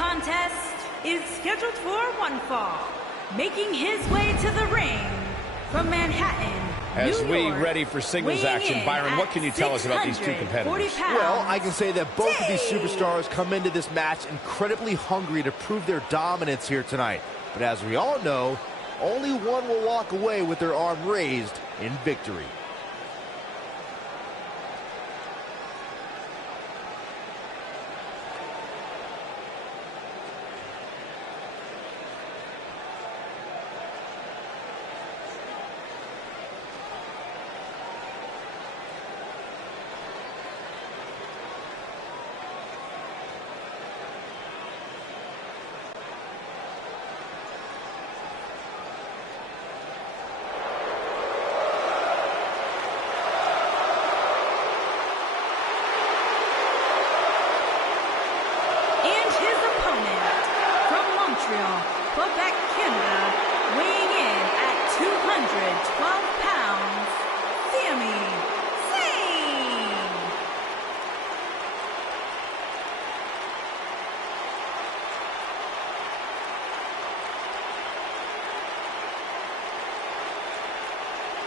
contest is scheduled for one fall. Making his way to the ring from Manhattan, As New we York, ready for singles action, Byron, what can you tell us about these two competitors? Well, I can say that both of these superstars come into this match incredibly hungry to prove their dominance here tonight. But as we all know, only one will walk away with their arm raised in victory. Quebec, Canada, weighing in at 212 pounds, Sami Zayn.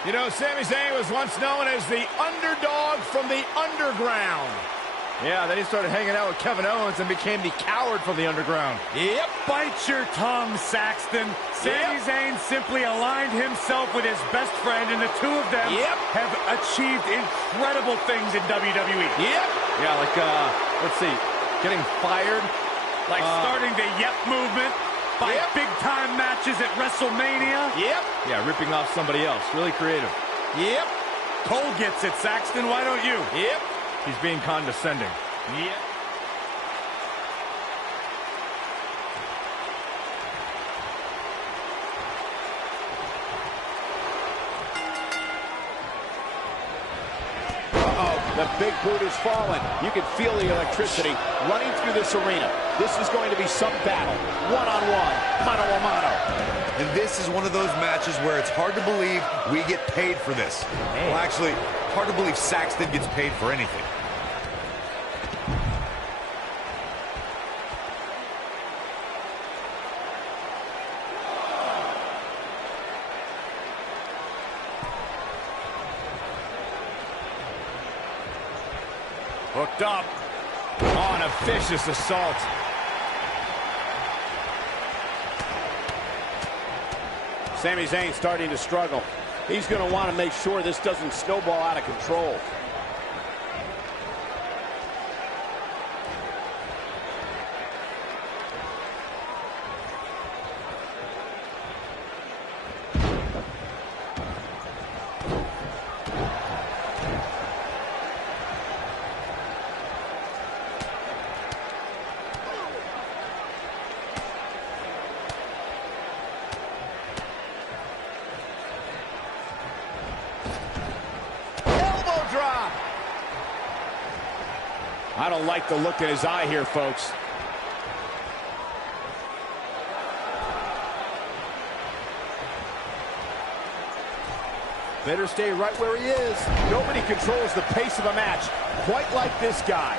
You know, Sami Zayn was once known as the underdog from the underground. Yeah, then he started hanging out with Kevin Owens and became the coward from the underground. Yep. Bite your tongue, Saxton. Sami Zayn simply aligned himself with his best friend, and the two of them have achieved incredible things in WWE. Yeah, like, let's see, getting fired. Like starting the Yep movement by big-time matches at WrestleMania. Yeah, ripping off somebody else. Really creative. Cole gets it, Saxton. Why don't you? He's being condescending. The big boot is falling. You can feel the electricity running through this arena. This is going to be some battle. One-on-one, mano-a-mano. And this is one of those matches where it's hard to believe we get paid for this. Well, actually, hard to believe Saxton gets paid for anything. Hooked up on a vicious assault. Sami Zayn starting to struggle. He's going to want to make sure this doesn't snowball out of control. I don't like the look in his eye here, folks. Better stay right where he is. Nobody controls the pace of a match quite like this guy.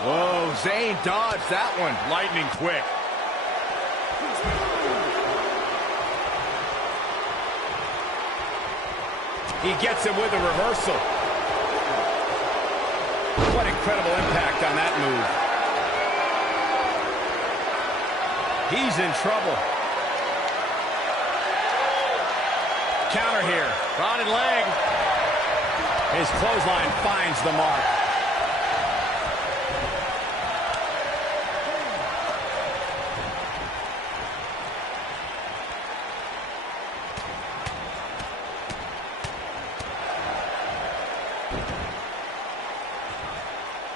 Whoa, Zayn dodged that one lightning quick. He gets him with a reversal. What incredible impact on that move. He's in trouble. Counter here. Rotted leg. His clothesline finds the mark.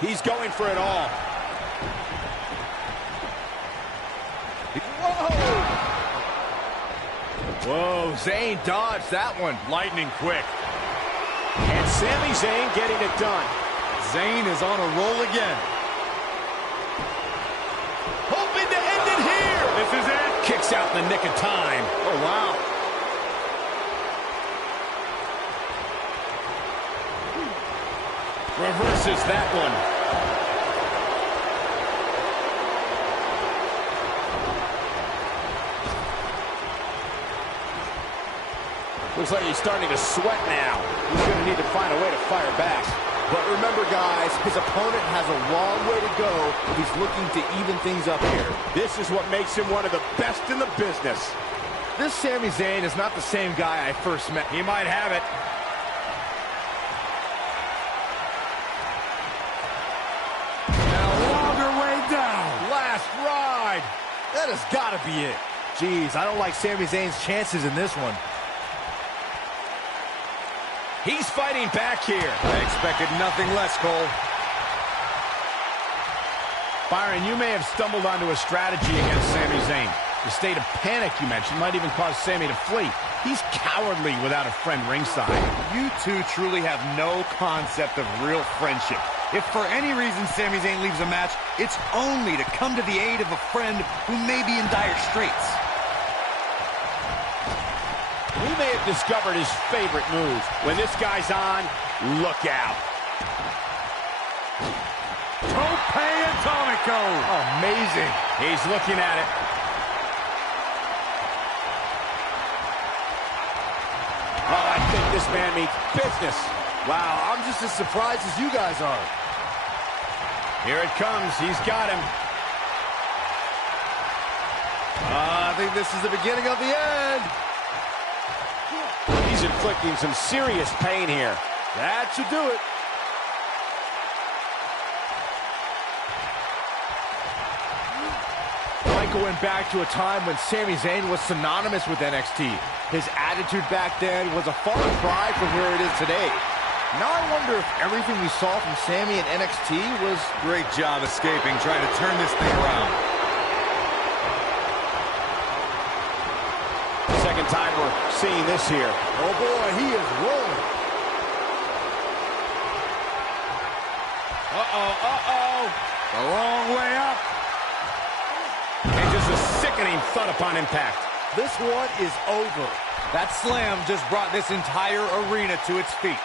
He's going for it all. Whoa, Zayn dodged that one lightning quick. And Sami Zayn getting it done. Zayn is on a roll again. Hoping to end it here. This is it. Kicks out in the nick of time. Oh, wow. Reverses that one. Looks like he's starting to sweat now. He's going to need to find a way to fire back. But remember, guys, his opponent has a long way to go if he's looking to even things up here. This is what makes him one of the best in the business. This Sami Zayn is not the same guy I first met. He might have it. And a longer way down. Last ride. That has got to be it. Jeez, I don't like Sami Zayn's chances in this one. He's fighting back here. I expected nothing less, Cole. Byron, you may have stumbled onto a strategy against Sami Zayn. The state of panic you mentioned might even cause Sami to flee. He's cowardly without a friend ringside. You two truly have no concept of real friendship. If for any reason Sami Zayn leaves a match, it's only to come to the aid of a friend who may be in dire straits. We may have discovered his favorite move. When this guy's on, look out. Tope Atomico. Amazing. He's looking at it. Oh, I think this man means business. Wow, I'm just as surprised as you guys are. Here it comes. He's got him. I think this is the beginning of the end. He's inflicting some serious pain here. That should do it. Michael went back to a time when Sami Zayn was synonymous with NXT. His attitude back then was a far cry from where it is today. Now I wonder if everything we saw from Sami in NXT was... Great job escaping, trying to turn this thing around. Second time we're seeing this here. Oh boy, he is rolling. The long way up. And just a sickening thud upon impact. This one is over. That slam just brought this entire arena to its feet.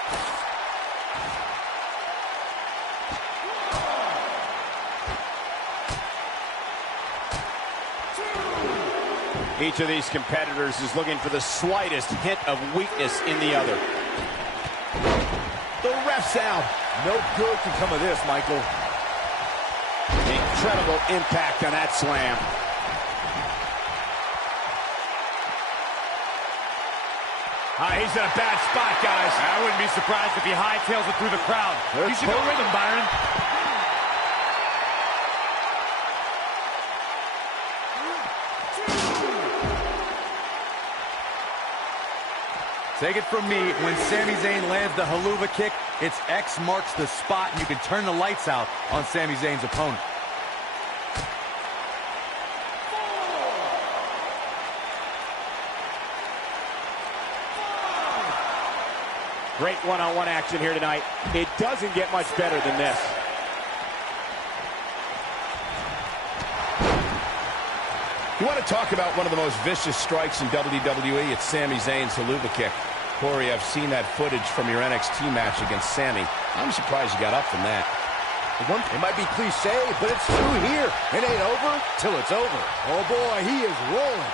Each of these competitors is looking for the slightest hint of weakness in the other. The ref's out. No good can come of this, Michael. Incredible impact on that slam. He's in a bad spot, guys. I wouldn't be surprised if he hightails it through the crowd. You should go with him, Byron. Take it from me, when Sami Zayn lands the haluva kick, it's X marks the spot, and you can turn the lights out on Sami Zayn's opponent. Great one-on-one action here tonight. It doesn't get much better than this. You want to talk about one of the most vicious strikes in WWE? It's Sami Zayn's haluva kick. Corey, I've seen that footage from your NXT match against Sami. I'm surprised you got up from that. It might be cliche, but it's true here. It ain't over till it's over. Oh boy, he is rolling.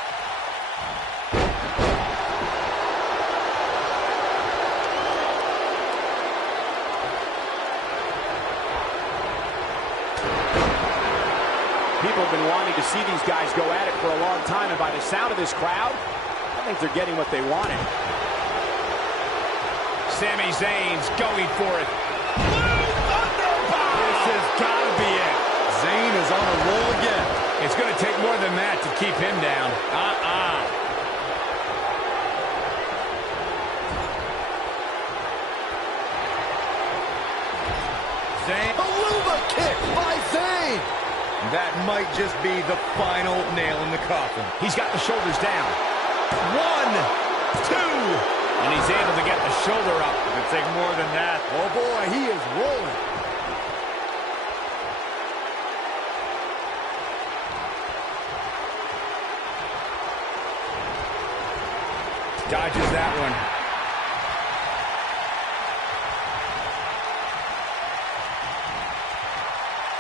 People have been wanting to see these guys go at it for a long time, and by the sound of this crowd, I think they're getting what they wanted. Sami Zayn's going for it. This has got to be it. Zayn is on a roll again. It's going to take more than that to keep him down. Zayn. Haluva kick by Zayn. That might just be the final nail in the coffin. He's got the shoulders down. 1, 2. And he's able to get the shoulder up. It'll take more than that. Oh, boy, he is rolling. Dodges that one.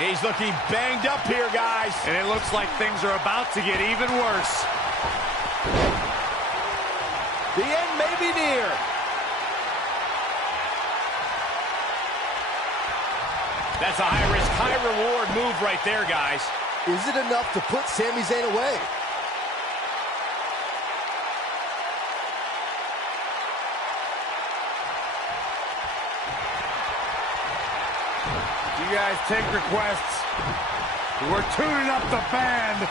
He's looking banged up here, guys. And it looks like things are about to get even worse. The end may be near. That's a high-risk, high-reward move right there, guys. Is it enough to put Sami Zayn away? You guys take requests. We're tuning up the band.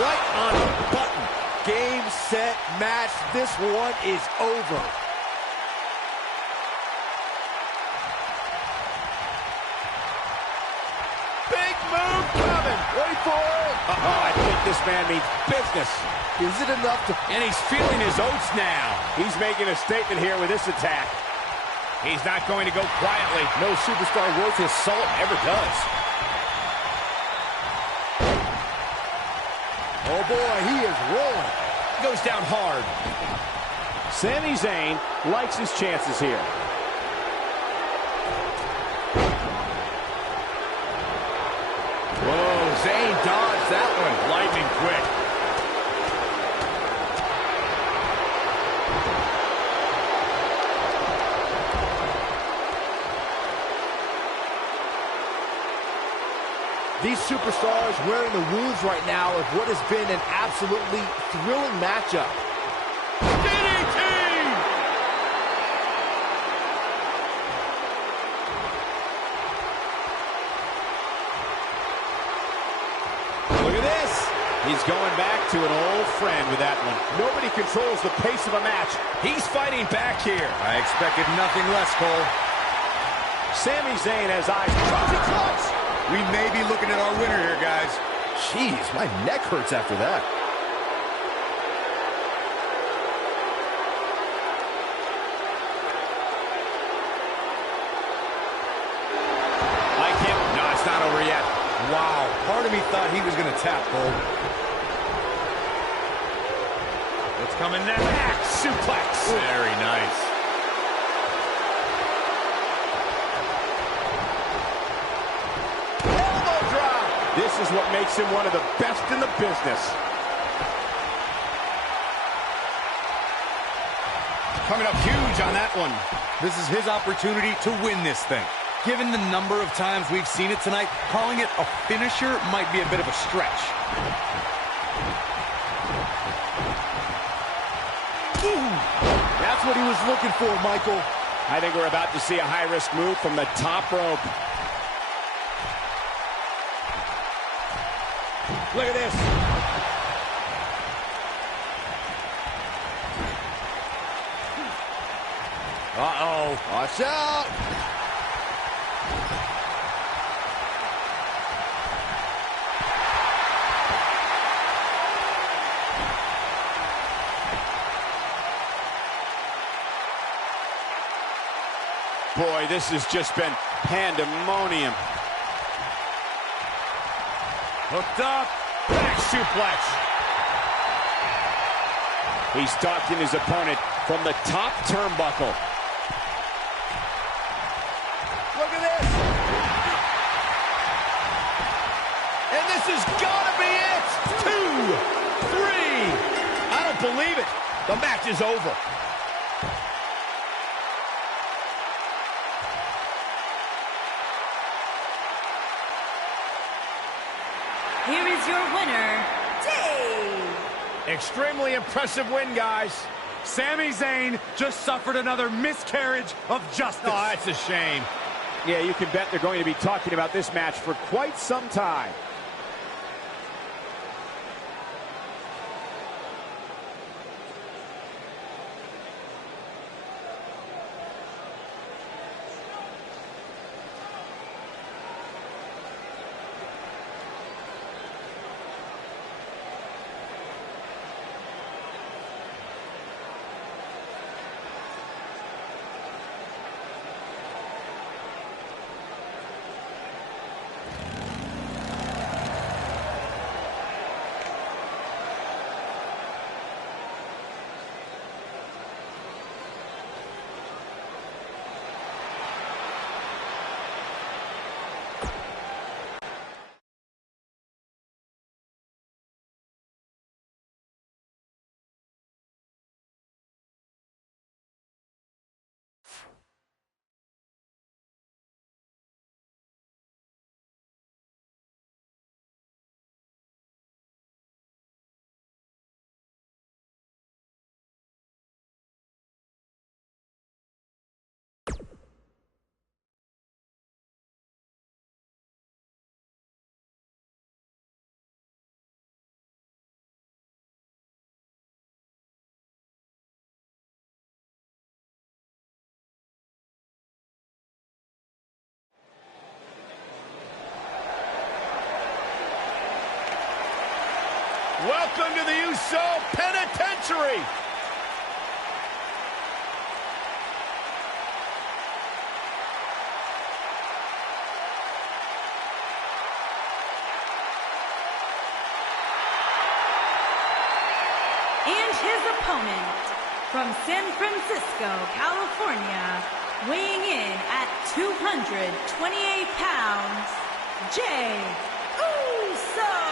Right on the button. Game, set, match. This one is over. Big move coming. Wait for it. Uh-oh, I think this man means business. Is it enough to... And he's feeling his oats now. He's making a statement here with this attack. He's not going to go quietly. No superstar worth his salt ever does. Oh, boy, he is rolling. Goes down hard. Sami Zayn likes his chances here. Whoa, Zayn dodged that one. Lightning quick. These superstars wearing the wounds right now of what has been an absolutely thrilling matchup. DDT! Look at this. He's going back to an old friend with that one. Nobody controls the pace of a match. He's fighting back here. I expected nothing less, Cole. Sami Zayn has eyes. Clutch! We may be looking at our winner here, guys. Jeez, my neck hurts after that. I can't. No, it's not over yet. Wow, part of me thought he was going to tap, Cole. What's coming next? Back suplex. Very nice. This is what makes him one of the best in the business. Coming up huge on that one. This is his opportunity to win this thing. Given the number of times we've seen it tonight, calling it a finisher might be a bit of a stretch. Ooh, that's what he was looking for, Michael. I think we're about to see a high-risk move from the top rope. Look at this. Uh-oh. Watch out. Boy, this has just been pandemonium. Hooked up. Back suplex. He's stalking his opponent from the top turnbuckle. Look at this. And this is gonna be it. 2, 3. I don't believe it. The match is over. Here is your winner, Dave. Extremely impressive win, guys. Sami Zayn just suffered another miscarriage of justice. Oh, that's a shame. Yeah, you can bet they're going to be talking about this match for quite some time. Welcome to the Uso Penitentiary. And his opponent, from San Francisco, California, weighing in at 228 pounds, Jey Uso.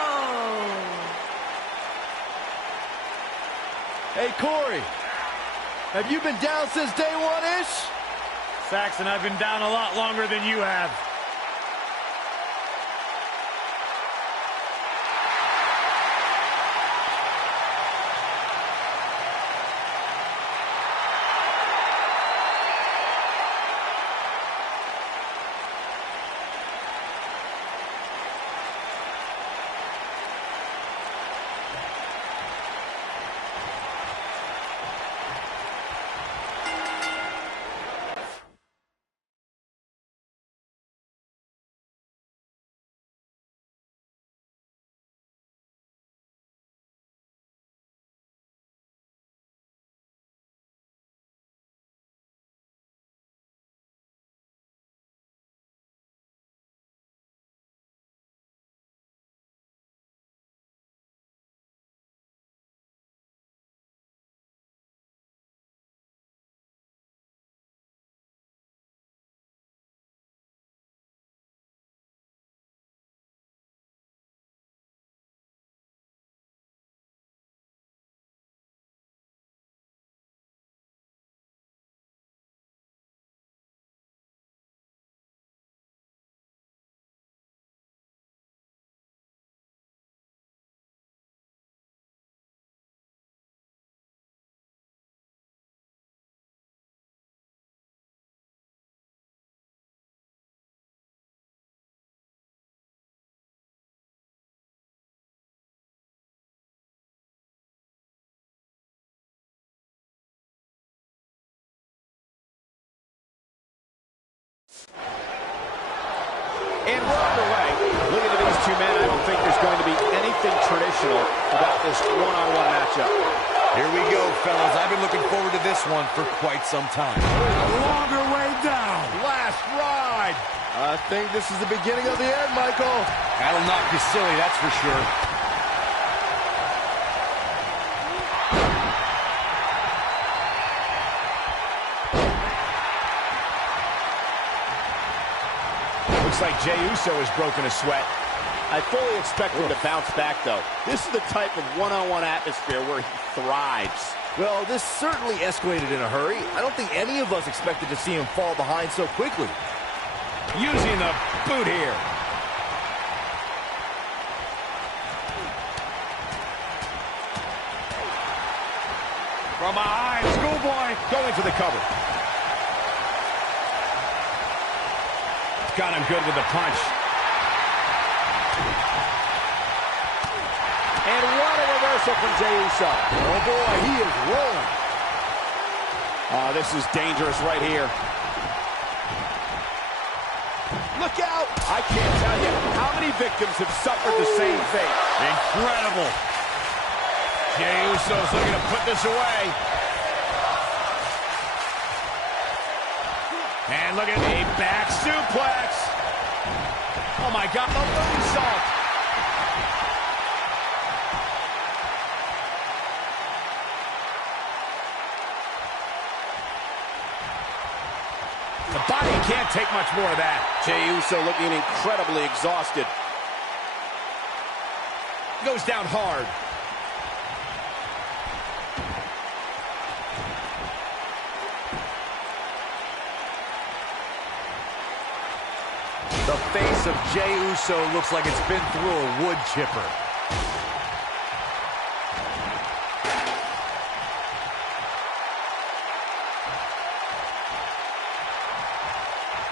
Hey, Corey, have you been down since day one-ish? Saxton, I've been down a lot longer than you have. And we're underway. Looking at these two men, I don't think there's going to be anything traditional about this one-on-one matchup. Here we go, fellas. I've been looking forward to this one for quite some time. A longer way down. Last ride. I think this is the beginning of the end, Michael. That'll knock you silly, that's for sure. Looks like Jey Uso has broken a sweat. I fully expect him to bounce back, though. This is the type of one-on-one atmosphere where he thrives. Well, this certainly escalated in a hurry. I don't think any of us expected to see him fall behind so quickly. Using the boot here. From behind, schoolboy. Going for the cover. Got him good with the punch. And what a reversal from Jey Uso. Oh, boy, he is rolling. Oh, this is dangerous right here. Look out! I can't tell you how many victims have suffered the same fate. Incredible. Jey Uso's looking to put this away. And look at a back suplex. Oh my God, the moonsault. The body can't take much more of that. Jey Uso looking incredibly exhausted. Goes down hard. The face of Jey Uso looks like it's been through a wood chipper.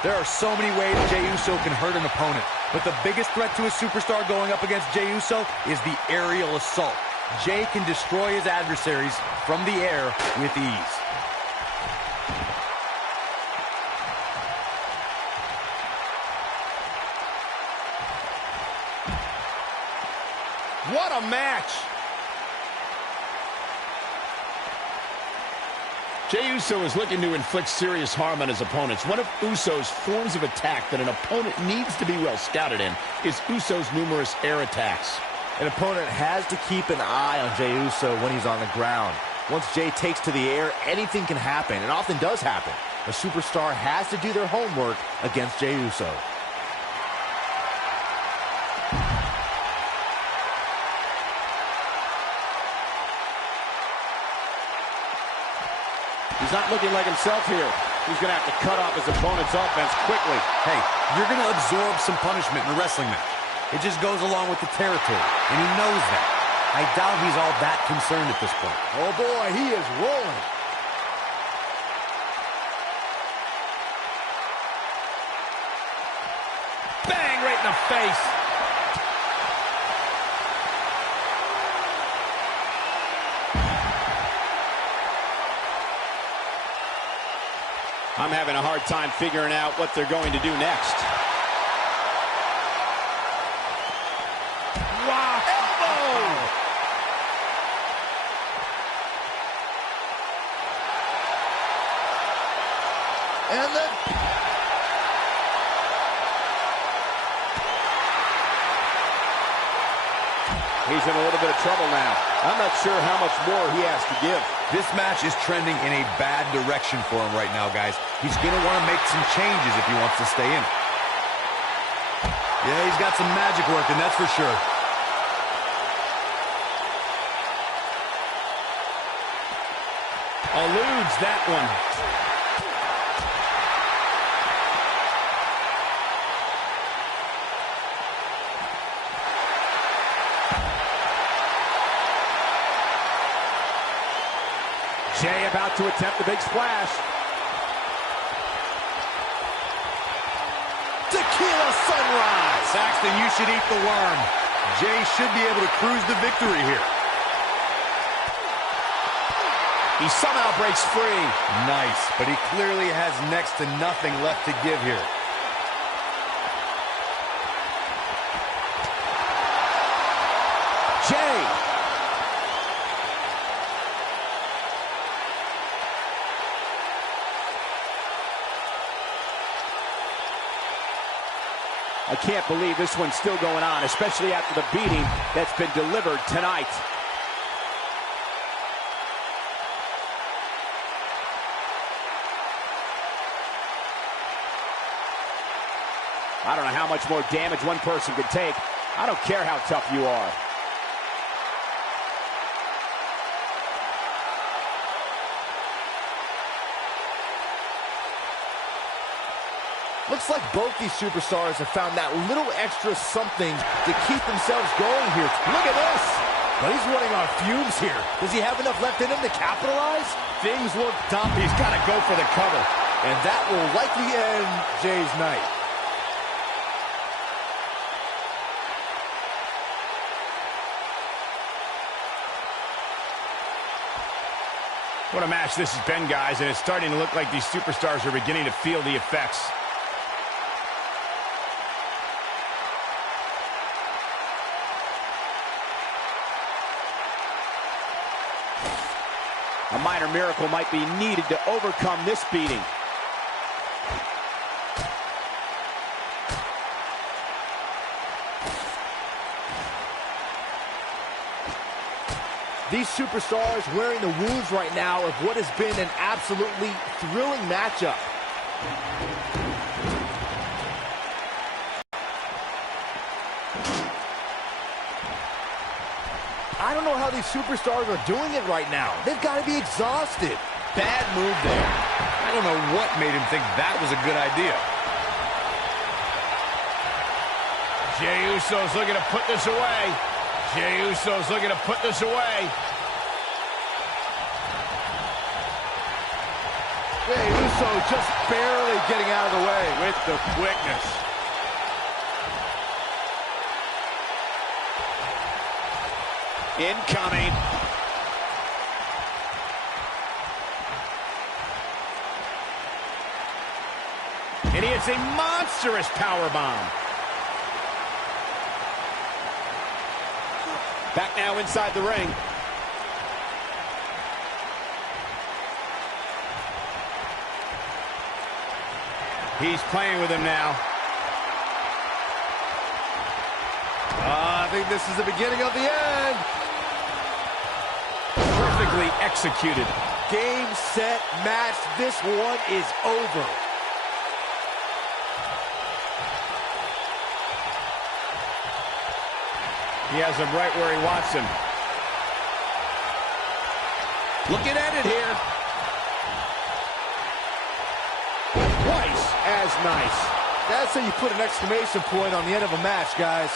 There are so many ways Jey Uso can hurt an opponent, but the biggest threat to a superstar going up against Jey Uso is the aerial assault. Jey can destroy his adversaries from the air with ease. What a match. Jey Uso is looking to inflict serious harm on his opponents. One of Uso's forms of attack that an opponent needs to be well scouted in is Uso's numerous air attacks. An opponent has to keep an eye on Jey Uso when he's on the ground. Once Jey takes to the air, anything can happen, and often does happen. A superstar has to do their homework against Jey Uso. He's not looking like himself here. He's going to have to cut off his opponent's offense quickly. Hey, you're going to absorb some punishment in a wrestling match. It just goes along with the territory, and he knows that. I doubt he's all that concerned at this point. Oh boy, he is rolling. Bang, right in the face. I'm having a hard time figuring out what they're going to do next. Wow, elbow! And then... He's in a little bit of trouble now. I'm not sure how much more he has to give. This match is trending in a bad direction for him right now, guys. He's going to want to make some changes if he wants to stay in it. Yeah, he's got some magic working, that's for sure. Eludes that one. Jey about to attempt the big splash. Tequila Sunrise! Saxton, you should eat the worm. Jey should be able to cruise to victory here. He somehow breaks free. Nice, but he clearly has next to nothing left to give here. Jey. I can't believe this one's still going on, especially after the beating that's been delivered tonight. I don't know how much more damage one person could take. I don't care how tough you are. Looks like both these superstars have found that little extra something to keep themselves going here. Look at this! But he's running on fumes here. Does he have enough left in him to capitalize? Things look tough. He's got to go for the cover. And that will likely end Jey's night. What a match this has been, guys, and it's starting to look like these superstars are beginning to feel the effects. A minor miracle might be needed to overcome this beating. These superstars wearing the wounds right now of what has been an absolutely thrilling matchup. I don't know how these superstars are doing it right now. They've got to be exhausted. Bad move there. I don't know what made him think that was a good idea. Jey Uso's looking to put this away. Jey Uso's looking to put this away. Jey Uso just barely getting out of the way. With the quickness. Incoming. And he hits a monstrous powerbomb. Back now inside the ring. He's playing with him now. I think this is the beginning of the end. Perfectly executed. Game, set, match. This one is over. He has him right where he wants him. Looking at it here. Twice as nice. That's how you put an exclamation point on the end of a match, guys.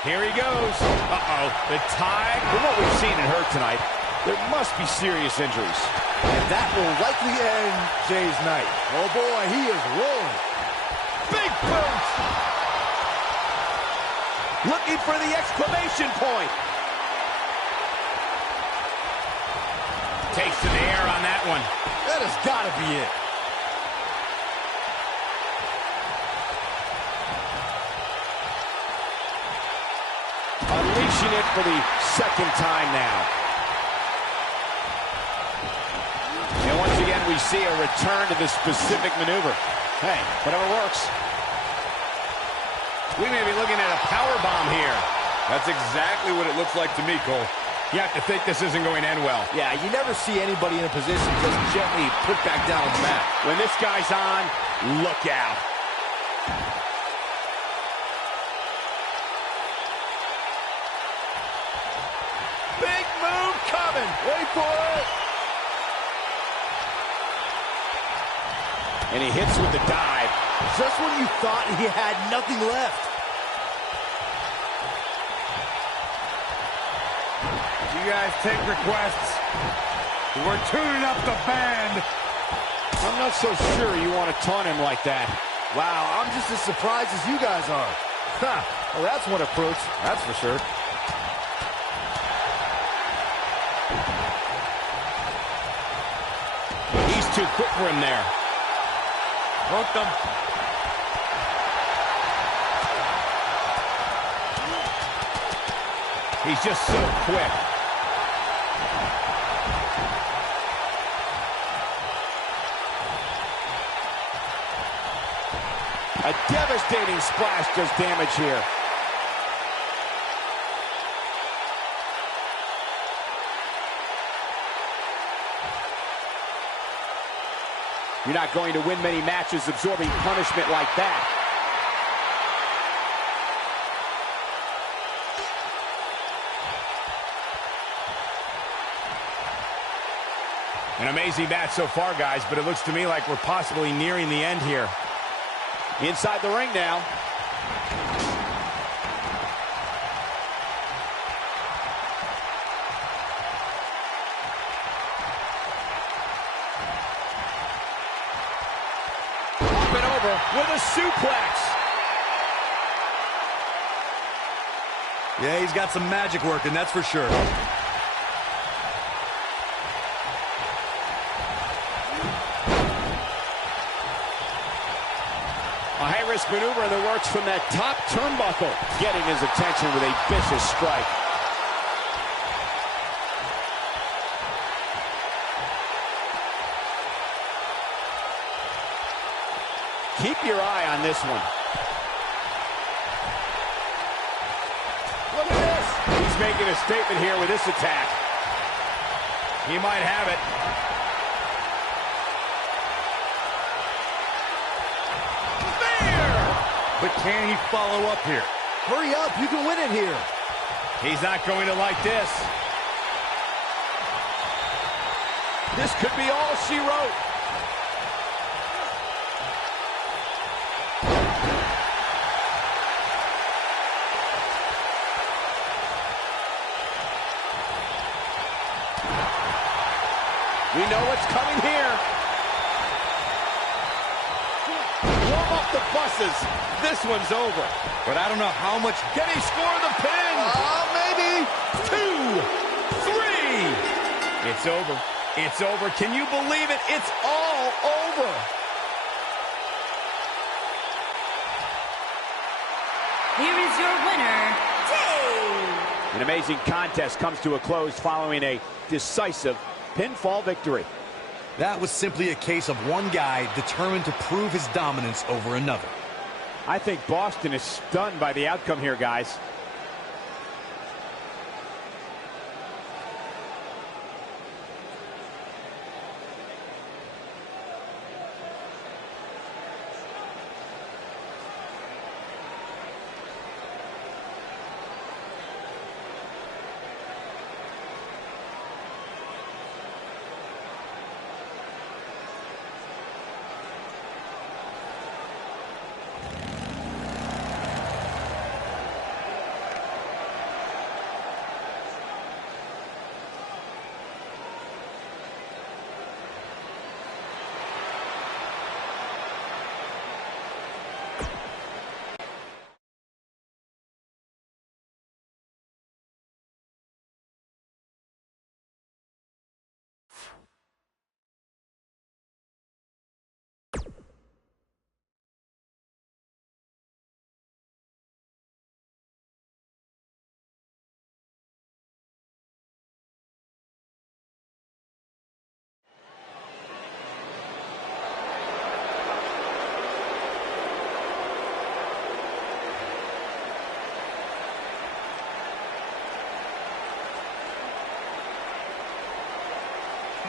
Here he goes. Uh-oh. The tag. From what we've seen and heard tonight, there must be serious injuries. And that will likely end Jay's night. Oh, boy, he is rolling. Big boot! Looking for the exclamation point. Takes to the air on that one. That has got to be it. Unleashing it for the second time now. And once again, we see a return to this specific maneuver. Hey, whatever works. We may be looking at a powerbomb here. That's exactly what it looks like to me, Cole. You have to think this isn't going to end well. Yeah, you never see anybody in a position just gently put back down on the mat. When this guy's on, look out. Big move coming. Wait for it. And he hits with the dive. Just when you thought he had nothing left. You guys take requests. We're tuning up the band. I'm not so sure you want to taunt him like that. Wow, I'm just as surprised as you guys are. Ha! Well, that's one approach, that's for sure. He's too quick for him there. Hooked him. He's just so quick. A devastating splash does damage here. You're not going to win many matches absorbing punishment like that. An amazing match so far, guys, but it looks to me like we're possibly nearing the end here. Inside the ring now. Up and over with a suplex. Yeah, he's got some magic working, that's for sure. A high-risk maneuver that works from that top turnbuckle, getting his attention with a vicious strike. Keep your eye on this one. Look at this. He's making a statement here with this attack. He might have it. But can he follow up here? Hurry up, you can win it here. He's not going to like this. This could be all she wrote. We know what's coming here. Warm up the buses. This one's over. But I don't know how much... Can he score the pin? Maybe. 2, 3. It's over. It's over. Can you believe it? It's all over. Here is your winner, Dave. An amazing contest comes to a close following a decisive pinfall victory. That was simply a case of one guy determined to prove his dominance over another. I think Boston is stunned by the outcome here, guys.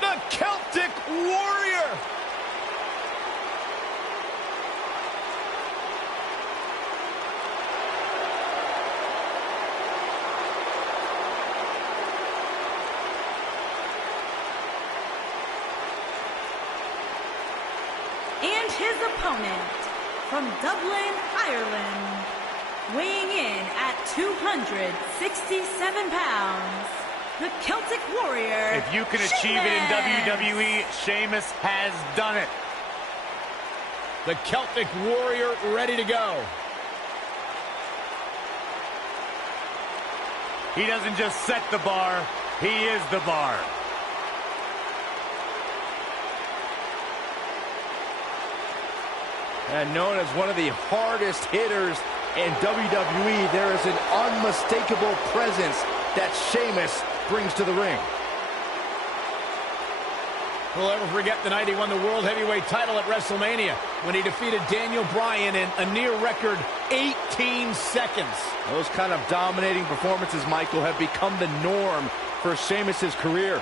The Celtic Warrior. And his opponent from Dublin, Ireland, weighing in at 267 pounds, the Celtic Warrior. If you can achieve it in WWE, Sheamus has done it. The Celtic Warrior ready to go. He doesn't just set the bar, he is the bar. And known as one of the hardest hitters in WWE, there is an unmistakable presence that Sheamus brings to the ring. We'll ever forget the night he won the World Heavyweight title at WrestleMania when he defeated Daniel Bryan in a near-record 18 seconds. Those kind of dominating performances, Michael, have become the norm for Sheamus' career.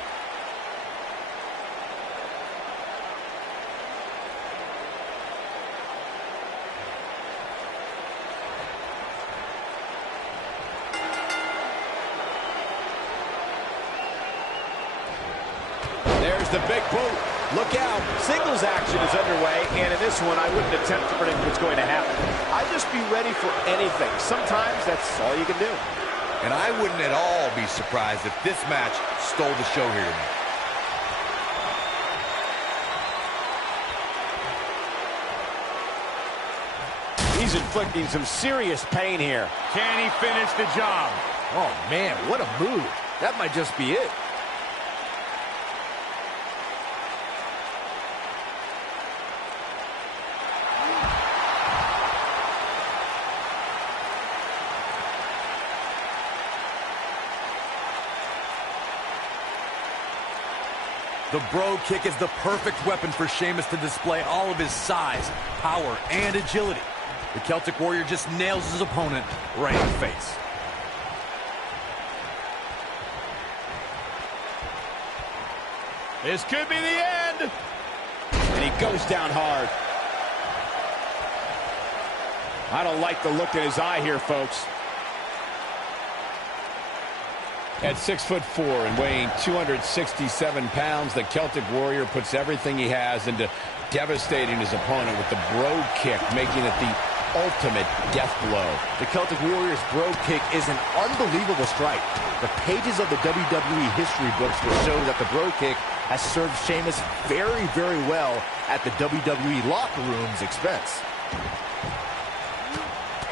There's the big boot. Look out. Singles action is underway, and in this one, I wouldn't attempt to predict what's going to happen. I'd just be ready for anything. Sometimes that's all you can do. And I wouldn't at all be surprised if this match stole the show here tonight. He's inflicting some serious pain here. Can he finish the job? Oh, man, what a move. That might just be it. The Bro Kick is the perfect weapon for Sheamus to display all of his size, power, and agility. The Celtic Warrior just nails his opponent right in the face. This could be the end. And he goes down hard. I don't like the look in his eye here, folks. At 6'4" and weighing 267 pounds, the Celtic Warrior puts everything he has into devastating his opponent with the Bro Kick, making it the ultimate death blow. The Celtic Warrior's Bro Kick is an unbelievable strike. The pages of the WWE history books will show that the Bro Kick has served Sheamus very, very well at the WWE locker room's expense.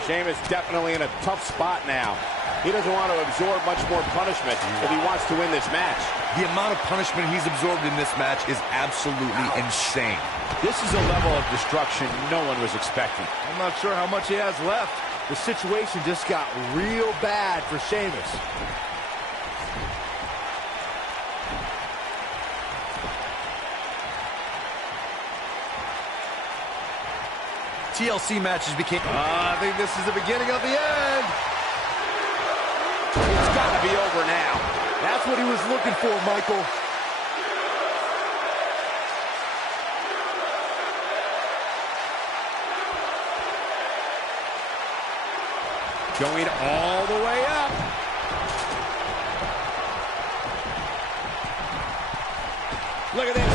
Sheamus definitely in a tough spot now. He doesn't want to absorb much more punishment if he wants to win this match. The amount of punishment he's absorbed in this match is absolutely insane. This is a level of destruction no one was expecting. I'm not sure how much he has left. The situation just got real bad for Sheamus. TLC matches became... I think this is the beginning of the end. It's got to be over now. That's what he was looking for, Michael. Going all the way up. Look at this.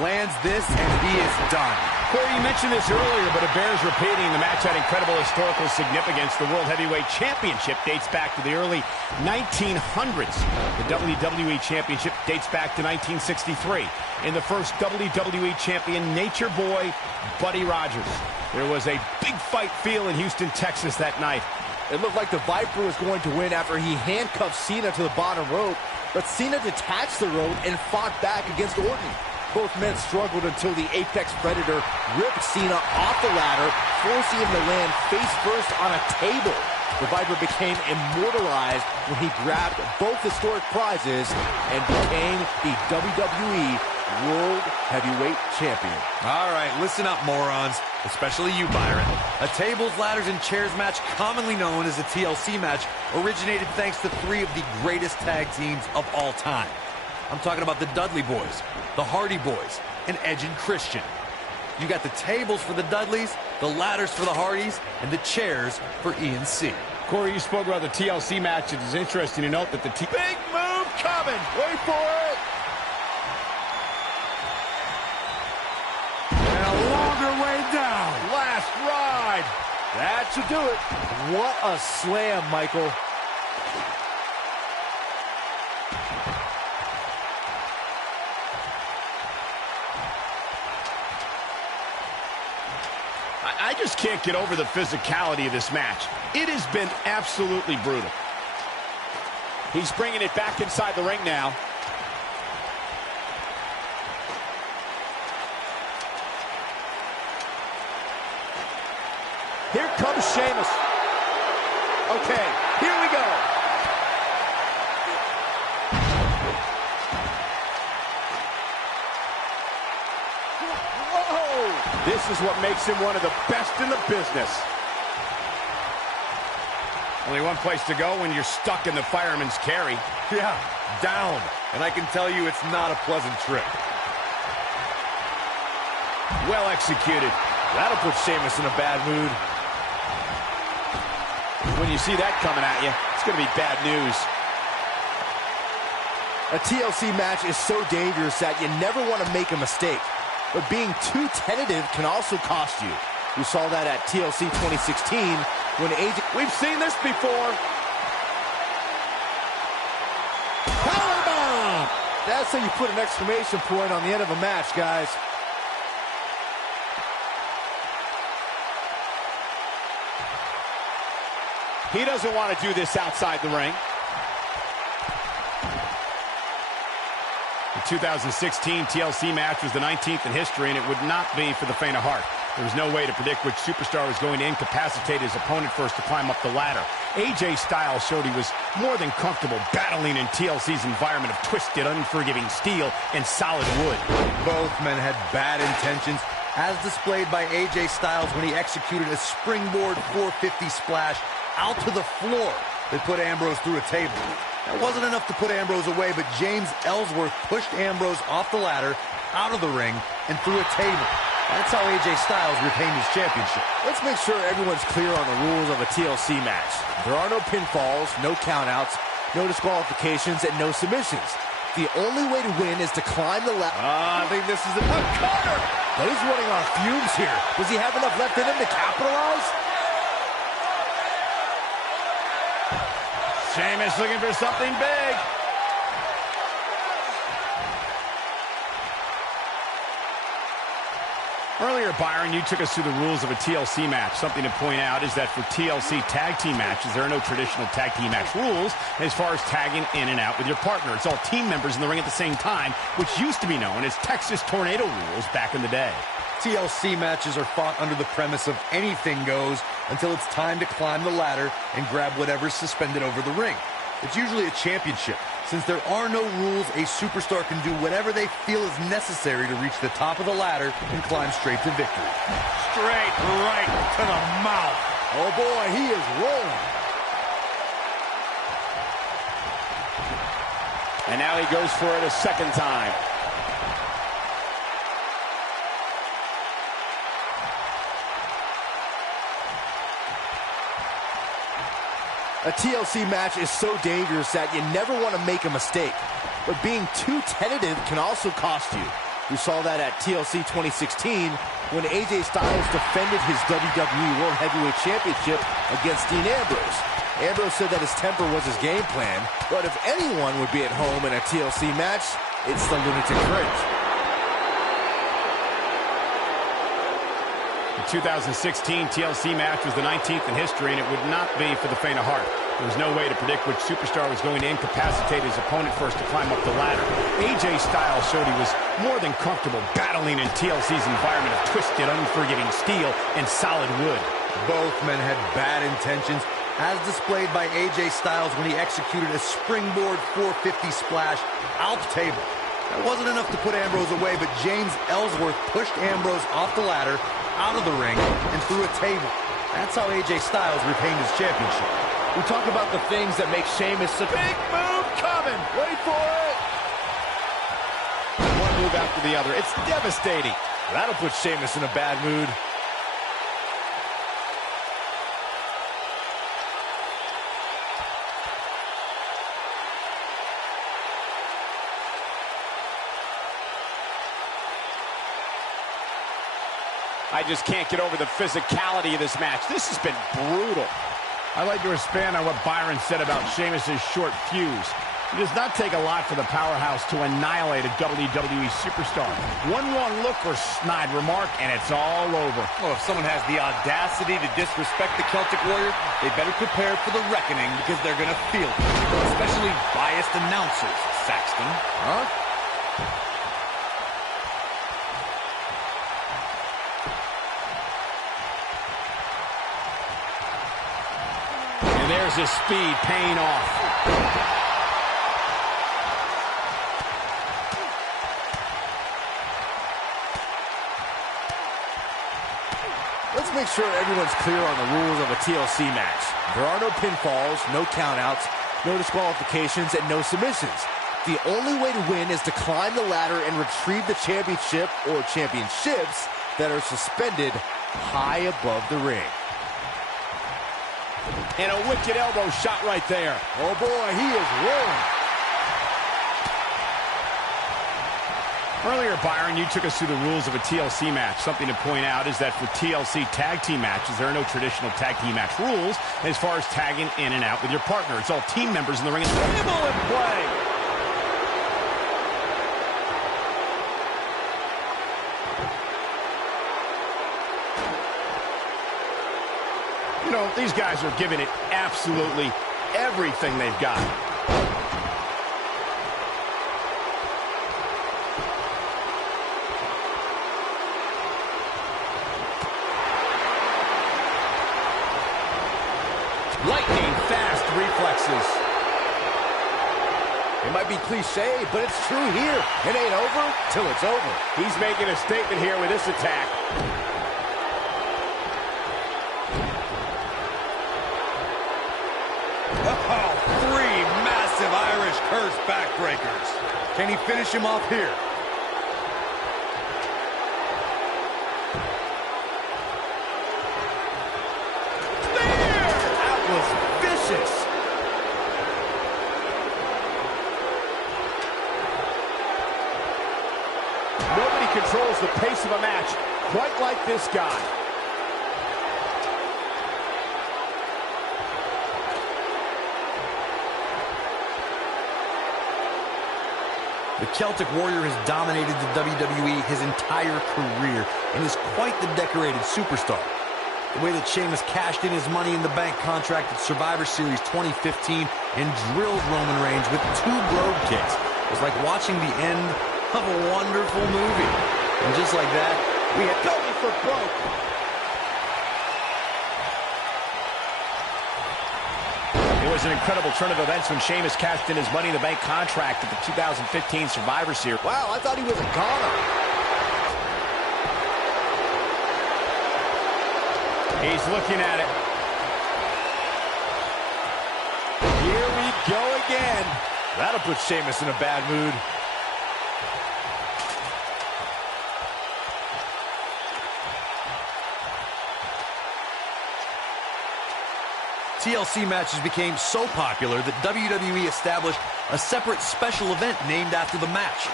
Lands this, and he is done. Corey, you mentioned this earlier, but it bears repeating. The match had incredible historical significance. The World Heavyweight Championship dates back to the early 1900s. The WWE Championship dates back to 1963. And the first WWE Champion, Nature Boy, Buddy Rogers. There was a big fight feel in Houston, Texas that night. It looked like the Viper was going to win after he handcuffed Cena to the bottom rope, but Cena detached the rope and fought back against Orton. Both men struggled until the Apex Predator ripped Cena off the ladder, forcing him to land face first on a table. The Viper became immortalized when he grabbed both historic prizes and became the WWE World Heavyweight Champion. All right, listen up, morons, especially you, Byron. A tables, ladders, and chairs match, commonly known as a TLC match, originated thanks to three of the greatest tag teams of all time. I'm talking about the Dudley Boys, the Hardy Boys, and Edge and Christian. You got the tables for the Dudleys, the ladders for the Hardys, and the chairs for E&C. Corey, you spoke about the TLC match. It is interesting to note that the Big move coming. Wait for it. And a longer way down. Last ride. That should do it. What a slam, Michael. I just can't get over the physicality of this match. It has been absolutely brutal. He's bringing it back inside the ring now. Here comes Sheamus. Okay, here we go. Whoa! This is what makes him one of the best in the business. Only one place to go when you're stuck in the fireman's carry. Yeah, down. And I can tell you it's not a pleasant trip. Well executed. That'll put Sheamus in a bad mood. When you see that coming at you, it's going to be bad news. A TLC match is so dangerous that you never want to make a mistake. But being too tentative can also cost you. We saw that at TLC 2016 when AJ... We've seen this before. Powerbomb! That's how you put an exclamation point on the end of a match, guys. He doesn't want to do this outside the ring. The 2016 TLC match was the 19th in history, and it would not be for the faint of heart. There was no way to predict which superstar was going to incapacitate his opponent first to climb up the ladder. AJ Styles showed he was more than comfortable battling in TLC's environment of twisted, unforgiving steel and solid wood. Both men had bad intentions, as displayed by AJ Styles when he executed a springboard 450 splash out to the floor that put Ambrose through a table. That wasn't enough to put Ambrose away, but James Ellsworth pushed Ambrose off the ladder, out of the ring, and through a table. That's how AJ Styles retained his championship. Let's make sure everyone's clear on the rules of a TLC match. There are no pinfalls, no countouts, no disqualifications, and no submissions. The only way to win is to climb the ladder. I think this is a corner. But he's running on fumes here. Does he have enough left in him to capitalize? Sheamus looking for something big. Earlier, Byron, you took us through the rules of a TLC match. Something to point out is that for TLC tag team matches, there are no traditional tag team match rules as far as tagging in and out with your partner. It's all team members in the ring at the same time, which used to be known as Texas Tornado rules back in the day. TLC matches are fought under the premise of anything goes until it's time to climb the ladder and grab whatever's suspended over the ring. It's usually a championship. Since there are no rules, a superstar can do whatever they feel is necessary to reach the top of the ladder and climb straight to victory. Straight right to the mouth. Oh boy, he is rolling. And now he goes for it a second time. A TLC match is so dangerous that you never want to make a mistake. But being too tentative can also cost you. We saw that at TLC 2016 when AJ Styles defended his WWE World Heavyweight Championship against Dean Ambrose. Ambrose said that his temper was his game plan, but if anyone would be at home in a TLC match, it's the Lunatic Fringe. The 2016 TLC match was the 19th in history, and it would not be for the faint of heart. There was no way to predict which superstar was going to incapacitate his opponent first to climb up the ladder. AJ Styles showed he was more than comfortable battling in TLC's environment of twisted, unforgiving steel and solid wood. Both men had bad intentions, as displayed by AJ Styles when he executed a springboard 450 splash Alp table. That wasn't enough to put Ambrose away, but James Ellsworth pushed Ambrose off the ladder, out of the ring, and through a table. That's how AJ Styles retained his championship. We talk about the things that make Sheamus a big move coming. Wait for it. One move after the other. It's devastating. That'll put Sheamus in a bad mood. I just can't get over the physicality of this match. This has been brutal. I'd like to expand on what Byron said about Sheamus' short fuse. It does not take a lot for the powerhouse to annihilate a WWE superstar. One wrong look or snide remark, and it's all over. Well, if someone has the audacity to disrespect the Celtic Warrior, they better prepare for the reckoning because they're going to feel it. Especially biased announcers, Saxton. Huh? And there's his speed paying off. Let's make sure everyone's clear on the rules of a TLC match. There are no pinfalls, no countouts, no disqualifications, and no submissions. The only way to win is to climb the ladder and retrieve the championship or championships that are suspended high above the ring. And a wicked elbow shot right there. Oh boy, he is rolling. Earlier, Byron, you took us through the rules of a TLC match. Something to point out is that for TLC tag team matches, there are no traditional tag team match rules as far as tagging in and out with your partner. It's all team members in the ring. Dribble and play. You know, these guys are giving it absolutely everything they've got. Lightning fast reflexes. It might be cliche, but it's true here. It ain't over till it's over. He's making a statement here with this attack. Oh, 3 massive Irish curse backbreakers. Can he finish him off here? That was vicious. Nobody controls the pace of a match quite like this guy. The Celtic Warrior has dominated the WWE his entire career. and is quite the decorated superstar. The way that Sheamus cashed in his Money in the Bank contract at Survivor Series 2015 and drilled Roman Reigns with 2 Brogue Kicks was like watching the end of a wonderful movie. And just like that, we had going for broke. It was an incredible turn of events when Sheamus cashed in his Money in the Bank contract at the 2015 Survivor Series. Wow, I thought he was a goner. He's looking at it. Here we go again. That'll put Sheamus in a bad mood. TLC matches became so popular that WWE established a separate special event named after the match.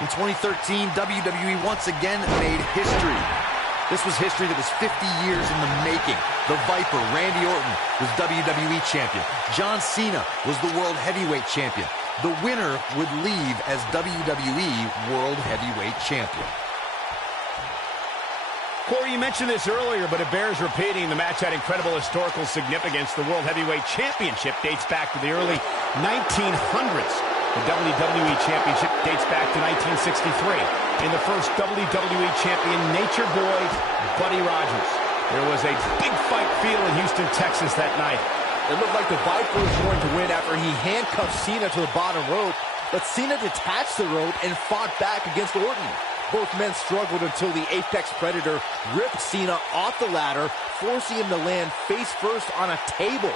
In 2013, WWE once again made history. This was history that was 50 years in the making. The Viper, Randy Orton, was WWE Champion. John Cena was the World Heavyweight Champion. The winner would leave as WWE World Heavyweight Champion. Corey, you mentioned this earlier, but it bears repeating. The match had incredible historical significance. The World Heavyweight Championship dates back to the early 1900s. The WWE Championship dates back to 1963. In the first WWE Champion, Nature Boy, Buddy Rogers. There was a big fight feel in Houston, Texas that night. It looked like the Viper was going to win after he handcuffed Cena to the bottom rope, but Cena detached the rope and fought back against Orton. Both men struggled until the Apex Predator ripped Cena off the ladder, forcing him to land face first on a table.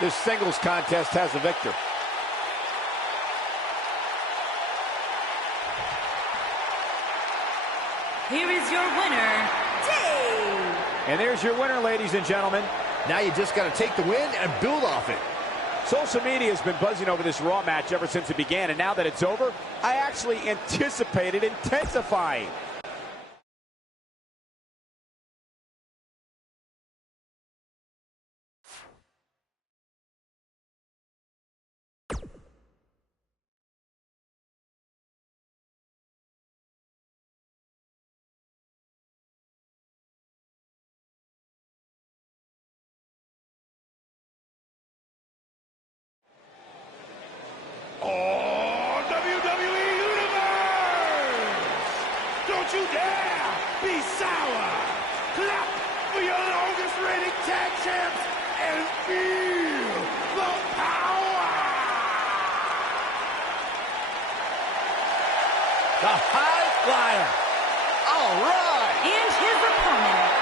This singles contest has a victor. Here is your winner, Dave. And there's your winner, ladies and gentlemen. Now you just got to take the win and build off it. Social media has been buzzing over this Raw match ever since it began, and now that it's over, I actually anticipate it intensifying. Don't you dare be sour. Clap for your longest reigning tag champs and feel the power. The High Flyer. All right. And his opponent,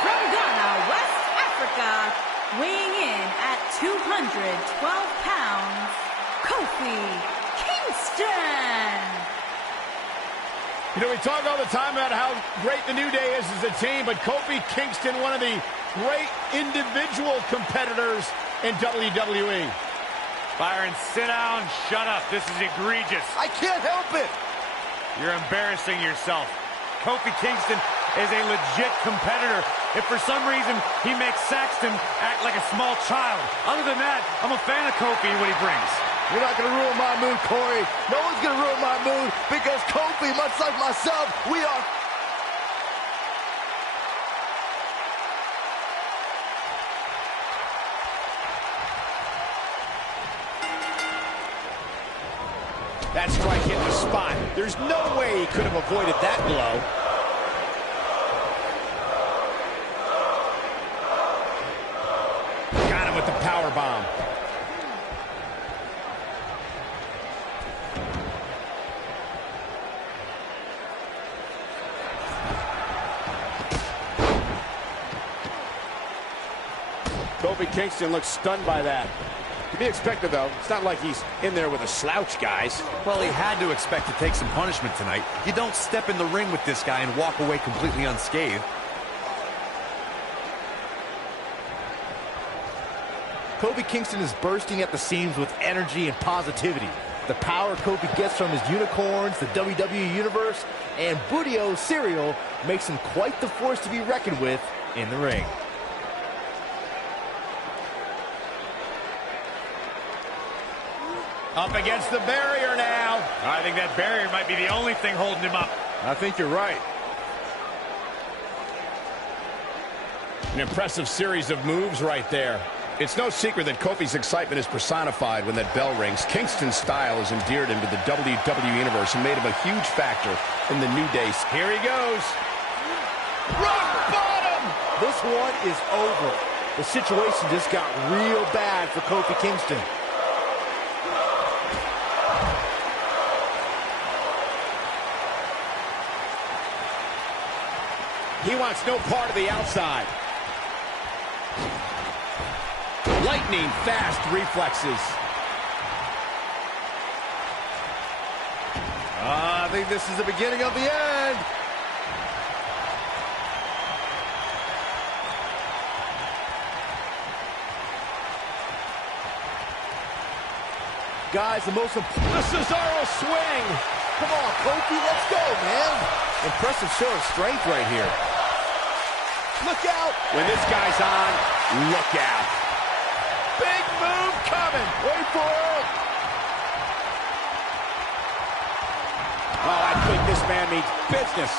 from Ghana, West Africa, weighing in at 212 pounds, Kofi Kingston. You know, we talk all the time about how great the New Day is as a team, but Kofi Kingston, one of the great individual competitors in WWE. Byron, sit down, shut up. This is egregious. I can't help it. You're embarrassing yourself. Kofi Kingston is a legit competitor. If for some reason he makes Saxton act like a small child. Other than that, I'm a fan of Kofi and what he brings. You're not going to ruin my mood, Corey. No one's going to ruin my mood because Kofi, much like myself, we are... That strike hit the spot. There's no way he could have avoided that blow. Got him with the power bomb. Kofi Kingston looks stunned by that. To be expected, though. It's not like he's in there with a slouch, guys. Well, he had to expect to take some punishment tonight. You don't step in the ring with this guy and walk away completely unscathed. Kofi Kingston is bursting at the seams with energy and positivity. The power Kofi gets from his unicorns, the WWE Universe, and Budio cereal makes him quite the force to be reckoned with in the ring. Up against the barrier now. I think that barrier might be the only thing holding him up. I think you're right. An impressive series of moves right there. It's no secret that Kofi's excitement is personified when that bell rings. Kingston's style has endeared him to the WWE Universe and made him a huge factor in the New Day. Here he goes. Rock bottom! This one is over. The situation just got real bad for Kofi Kingston. He wants no part of the outside. Lightning fast reflexes. I think this is the beginning of the end. Guys, the most important... The Cesaro swing. Come on, Kofi, let's go, man. Impressive show of strength right here. Look out. When this guy's on, look out. Big move coming. Wait for it. Oh, I think this man means business.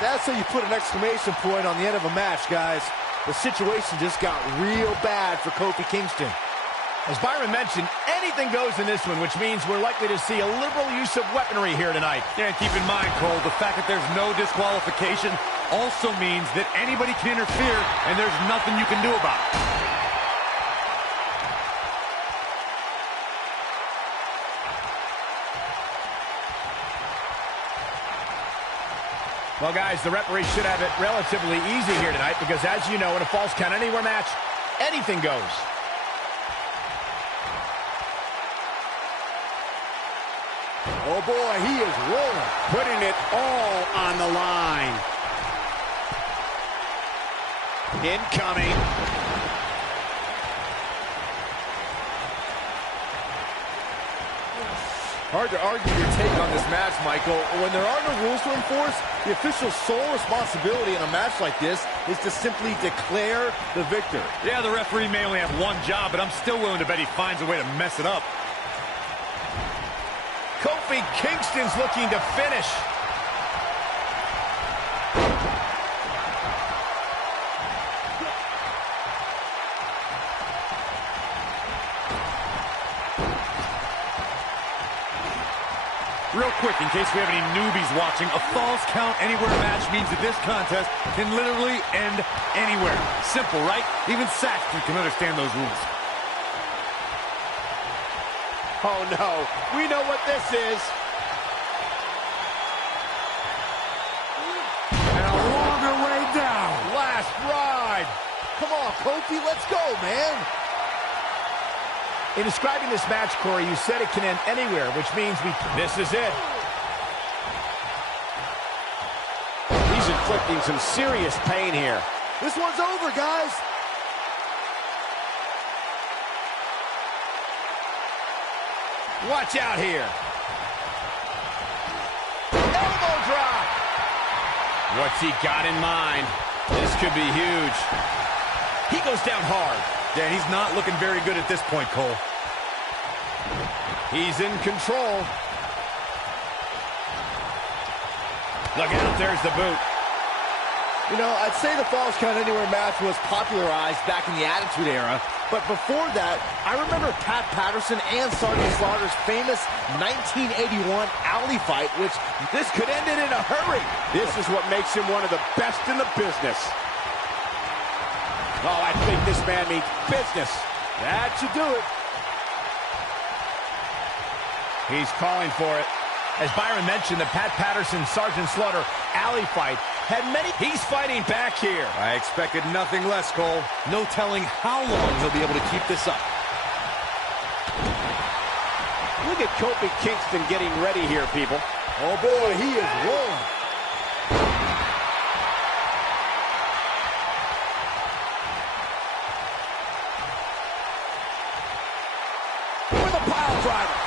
That's how you put an exclamation point on the end of a match, guys. The situation just got real bad for Kofi Kingston. As Byron mentioned, anything goes in this one, which means we're likely to see a liberal use of weaponry here tonight. Yeah, keep in mind, Cole, the fact that there's no disqualification also means that anybody can interfere, and there's nothing you can do about it. Well, guys, the referee should have it relatively easy here tonight because, as you know, in a Falls Count Anywhere match, anything goes. Oh, boy, he is rolling. Putting it all on the line. Incoming. Hard to argue your take on this match, Michael. When there are no rules to enforce, the official's sole responsibility in a match like this is to simply declare the victor. Yeah, the referee may only have one job, but I'm still willing to bet he finds a way to mess it up. Kofi Kingston's looking to finish. Real quick, in case we have any newbies watching, a Falls Count Anywhere match means that this contest can literally end anywhere. Simple, right? Even Saxton can understand those rules. Oh, no. We know what this is. And a longer way down. Last ride. Come on, Kofi, let's go, man. In describing this match, Corey, you said it can end anywhere, which means this is it. He's inflicting some serious pain here. This one's over, guys. Watch out here. Elbow drop. What's he got in mind? This could be huge. He goes down hard. Dan, he's not looking very good at this point, Cole. He's in control. Look out, there's the boot. You know, I'd say the Falls Count Anywhere match was popularized back in the Attitude Era, but before that, I remember Pat Patterson and Sergeant Slaughter's famous 1981 alley fight, which this could end it in a hurry. This is what makes him one of the best in the business. Oh, I think this man means business. That should do it. He's calling for it. As Byron mentioned, the Pat Patterson-Sergeant Slaughter alley fight had many... He's fighting back here. I expected nothing less, Cole. No telling how long he'll be able to keep this up. Look at Kofi Kingston getting ready here, people. Oh, boy, he is rolling. With a pile driver.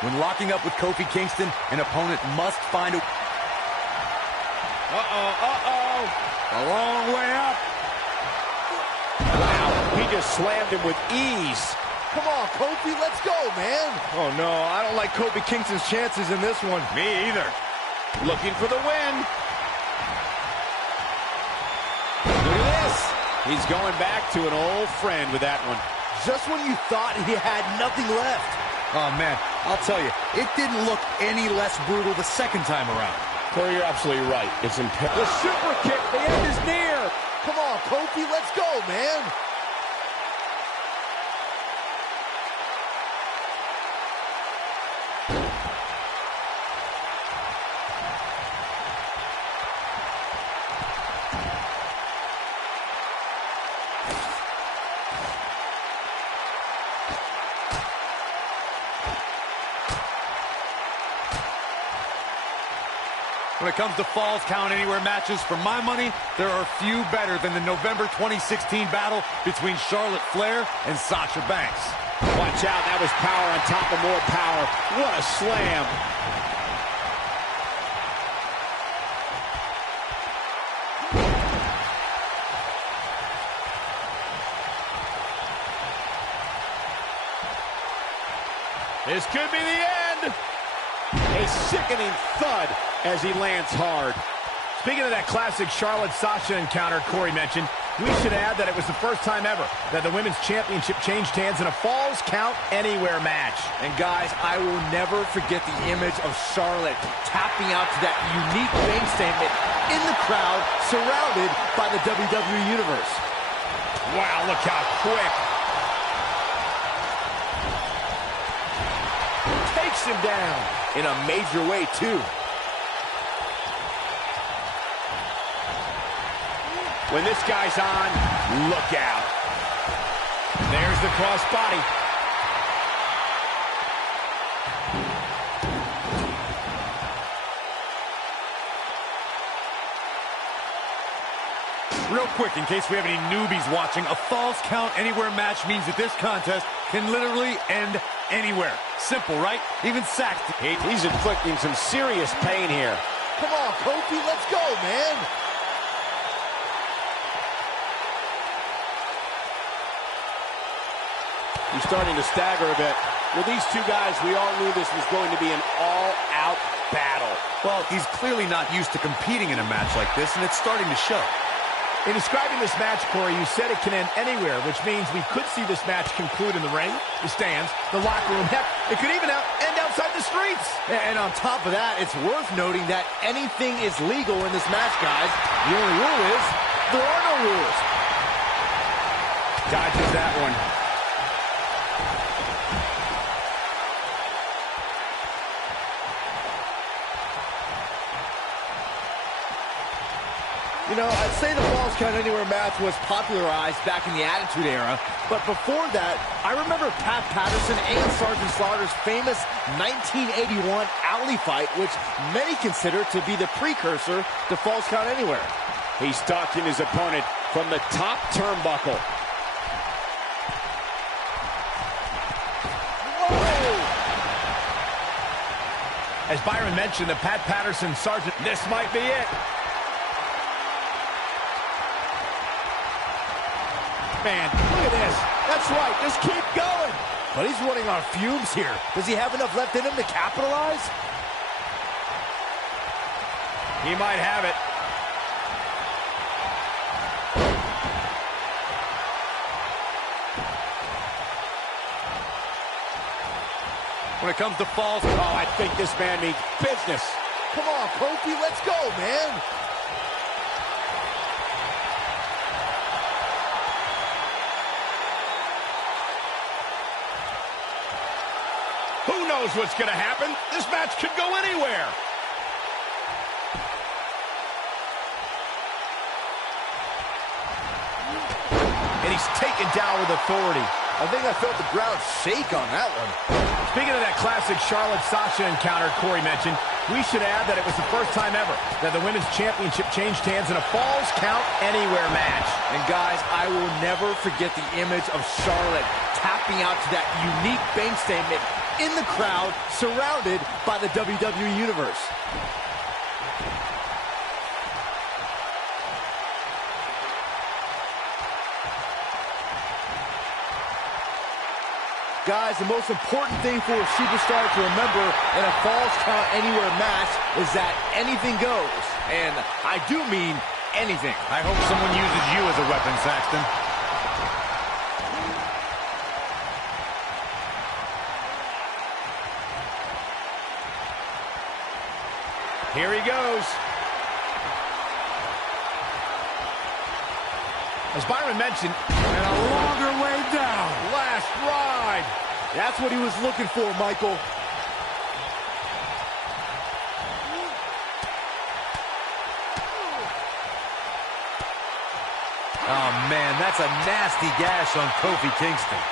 When locking up with Kofi Kingston, an opponent must find a... A long way up. Wow, he just slammed him with ease. Come on, Kofi, let's go, man. Oh, no, I don't like Kofi Kingston's chances in this one. Me either. Looking for the win. He's going back to an old friend with that one. Just when you thought he had nothing left. Oh, man, I'll tell you, it didn't look any less brutal the second time around. Corey, you're absolutely right. It's imperative. The super kick, the end is near. Come on, Kofi, let's go, man. When it comes to Falls Count Anywhere matches, for my money, there are few better than the November 2016 battle between Charlotte Flair and Sasha Banks. Watch out, that was power on top of more power. What a slam. This could be the end. A sickening thud as he lands hard. Speaking of that classic Charlotte-Sasha encounter Corey mentioned, we should add that it was the first time ever that the Women's Championship changed hands in a Falls Count Anywhere match. And guys, I will never forget the image of Charlotte tapping out to that unique bank statement in the crowd, surrounded by the WWE Universe. Wow, look how quick. Takes him down in a major way, too. When this guy's on, look out. There's the crossbody. Real quick, in case we have any newbies watching, a Falls Count Anywhere match means that this contest can literally end anywhere. Simple, right? Even Saxton. He's inflicting some serious pain here. Come on, Kofi, let's go, man. He's starting to stagger a bit. With these two guys, we all knew this was going to be an all-out battle. Well, he's clearly not used to competing in a match like this, and it's starting to show. In describing this match, Corey, you said it can end anywhere, which means we could see this match conclude in the ring, the stands, the locker room. Heck, it could even end outside the streets. And on top of that, it's worth noting that anything is legal in this match, guys. The only rule is there are no rules. Dodges that one. You know, I'd say the Falls Count Anywhere match was popularized back in the Attitude Era, but before that, I remember Pat Patterson and Sergeant Slaughter's famous 1981 alley fight, which many consider to be the precursor to Falls Count Anywhere. He's stalking his opponent from the top turnbuckle. Whoa! As Byron mentioned, the Pat Patterson Sergeant, this might be it. Man, look at this. That's right. Just keep going. But he's running on fumes here. Does he have enough left in him to capitalize? He might have it. When it comes to Falls, oh, I think this man means business. Come on, Kofi, let's go, man. Who knows what's going to happen? This match could go anywhere. And he's taken down with authority. I think I felt the ground shake on that one. Speaking of that classic Charlotte-Sasha encounter Corey mentioned, we should add that it was the first time ever that the Women's Championship changed hands in a Falls Count Anywhere match. And guys, I will never forget the image of Charlotte tapping out to that unique bank statement in the crowd, surrounded by the WWE Universe. Guys, the most important thing for a superstar to remember in a Falls Count Anywhere match is that anything goes. And I do mean anything. I hope someone uses you as a weapon, Saxton. Here he goes. As Byron mentioned, And a longer way down. Last ride. That's what he was looking for, Michael. Oh, man, that's a nasty gash on Kofi Kingston.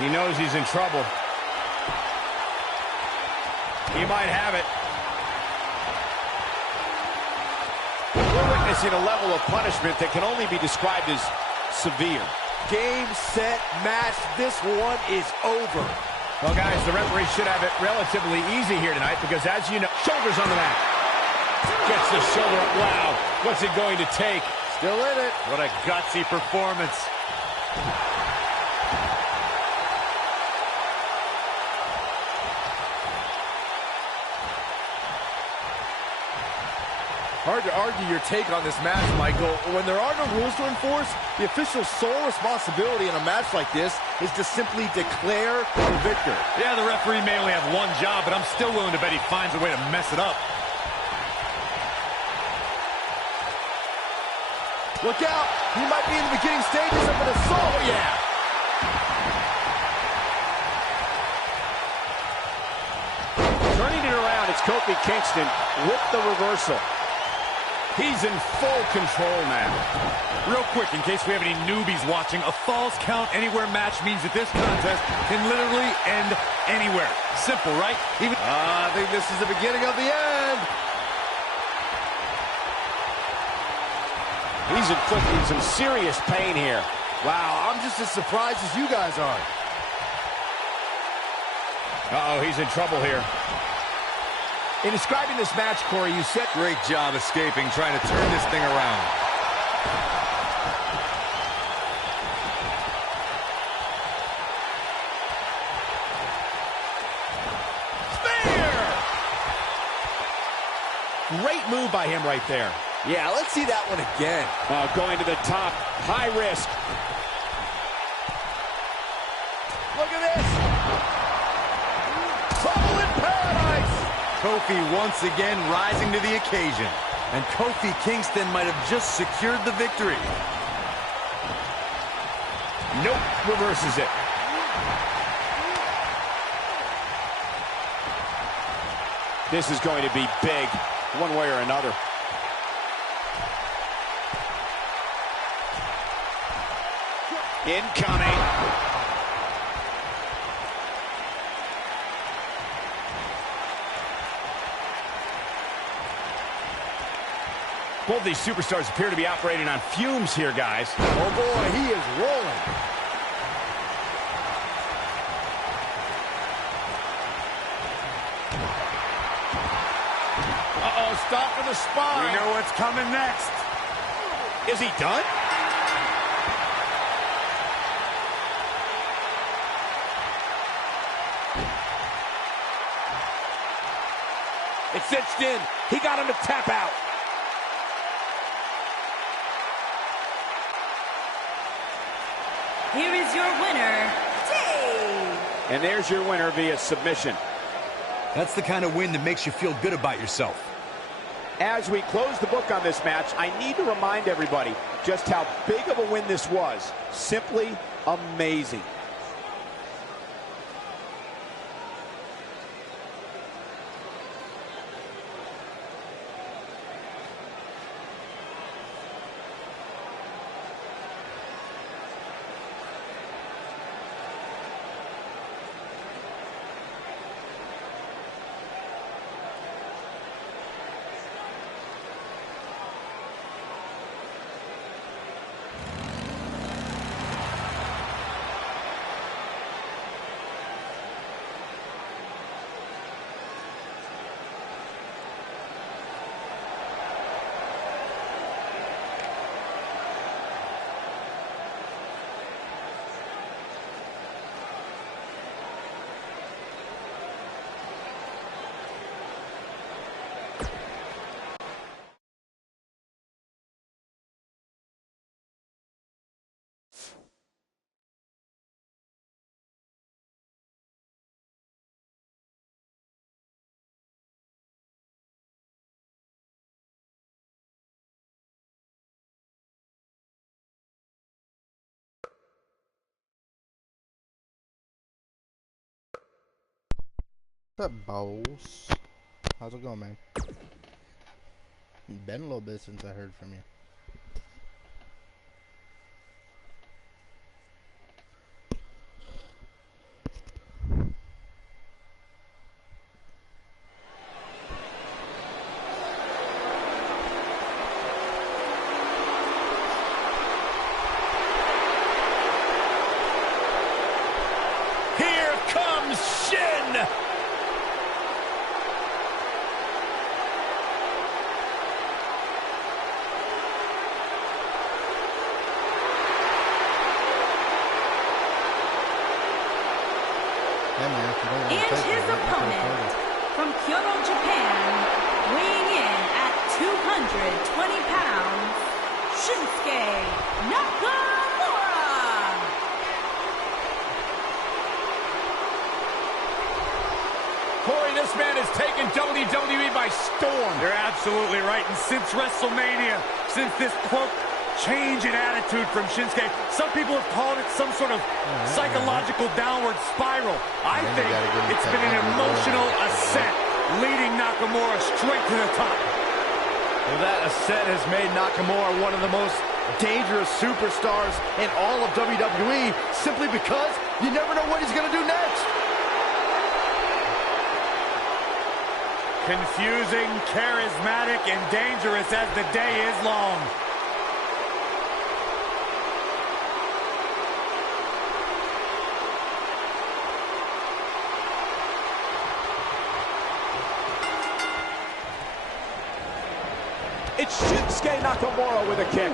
he knows he's in trouble. He might have it. We're witnessing a level of punishment that can only be described as severe. Game, set, match. This one is over. Well, guys, the referee should have it relatively easy here tonight because, as you know, shoulders on the mat. Gets the shoulder up. Wow, what's it going to take? Still in it. What a gutsy performance. Hard to argue your take on this match, Michael. When there are no rules to enforce, the official's sole responsibility in a match like this is to simply declare the victor. Yeah, the referee may only have one job, but I'm still willing to bet he finds a way to mess it up. Look out! He might be in the beginning stages of an assault. Oh, yeah! Turning it around, it's Kofi Kingston with the reversal. He's in full control now. Real quick, in case we have any newbies watching, a Falls Count Anywhere match means that this contest can literally end anywhere. Simple, right? I think this is the beginning of the end. He's inflicting some serious pain here. Wow, I'm just as surprised as you guys are. Uh-oh, he's in trouble here. In describing this match, Corey, you said... Great job escaping, trying to turn this thing around. Spear! Great move by him right there. Yeah, let's see that one again. Going to the top, high risk. Look at this. Trouble in paradise. Kofi once again rising to the occasion. And Kofi Kingston might have just secured the victory. Nope, reverses it. This is going to be big, one way or another. Incoming. Both these superstars appear to be operating on fumes here, guys. Oh, boy, he is rolling. Uh-oh, stop for the spine. We know what's coming next. Is he done? It's cinched in. He got him to tap out. Here is your winner, Dave. And there's your winner via submission. That's the kind of win that makes you feel good about yourself. As we close the book on this match, I need to remind everybody just how big of a win this was. Simply amazing. What's up, Bowles? How's it going, man? It's been a little bit since I heard from you. And his opponent, from Kyoto, Japan, weighing in at 220 pounds, Shinsuke Nakamura. Corey, this man has taken WWE by storm. You're absolutely right. And since WrestleMania, since this quote, change in attitude from Shinsuke, some people have called it some sort of psychological downward spiral. I think it's been an emotional ascent, leading Nakamura straight to the top. Well, that ascent has made Nakamura one of the most dangerous superstars in all of WWE, simply because you never know what he's going to do next. Confusing, charismatic, and dangerous as the day is long. It's Shinsuke Nakamura with a kick.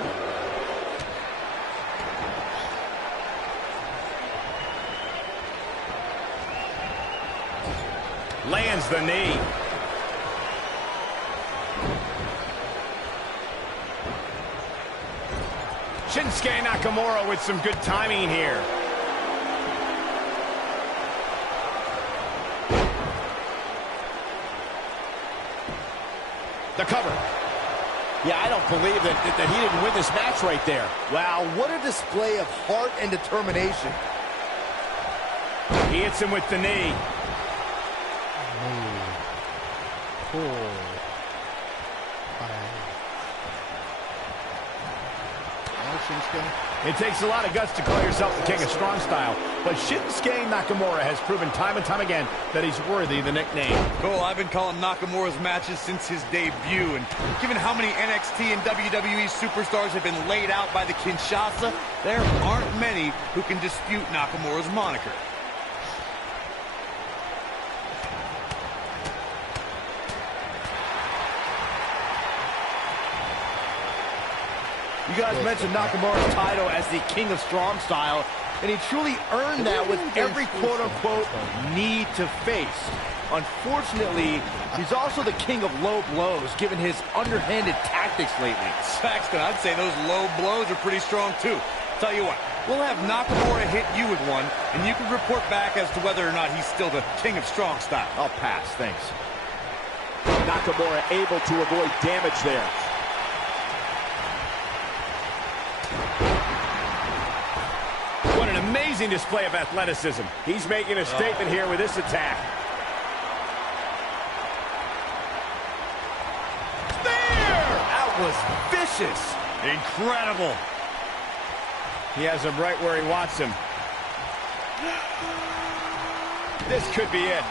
Lands the knee. Shinsuke Nakamura with some good timing here. The cover. Yeah, I don't believe that he didn't win this match right there. Wow, what a display of heart and determination. He hits him with the knee. It takes a lot of guts to call yourself the king of strong style, but Shinsuke Nakamura has proven time and time again that he's worthy of the nickname. Cole, I've been calling Nakamura's matches since his debut, and given how many NXT and WWE superstars have been laid out by the Kinshasa, there aren't many who can dispute Nakamura's moniker. You guys mentioned Nakamura's title as the King of Strong Style, and he truly earned that with every quote-unquote need to face. Unfortunately, he's also the king of low blows, given his underhanded tactics lately. Saxton, I'd say those low blows are pretty strong, too. Tell you what, we'll have Nakamura hit you with one, and you can report back as to whether or not he's still the King of Strong Style. I'll pass, thanks. Nakamura able to avoid damage there. What an amazing display of athleticism. He's making a statement here with this attack. That was vicious. Incredible. He has him right where he wants him. This could be it.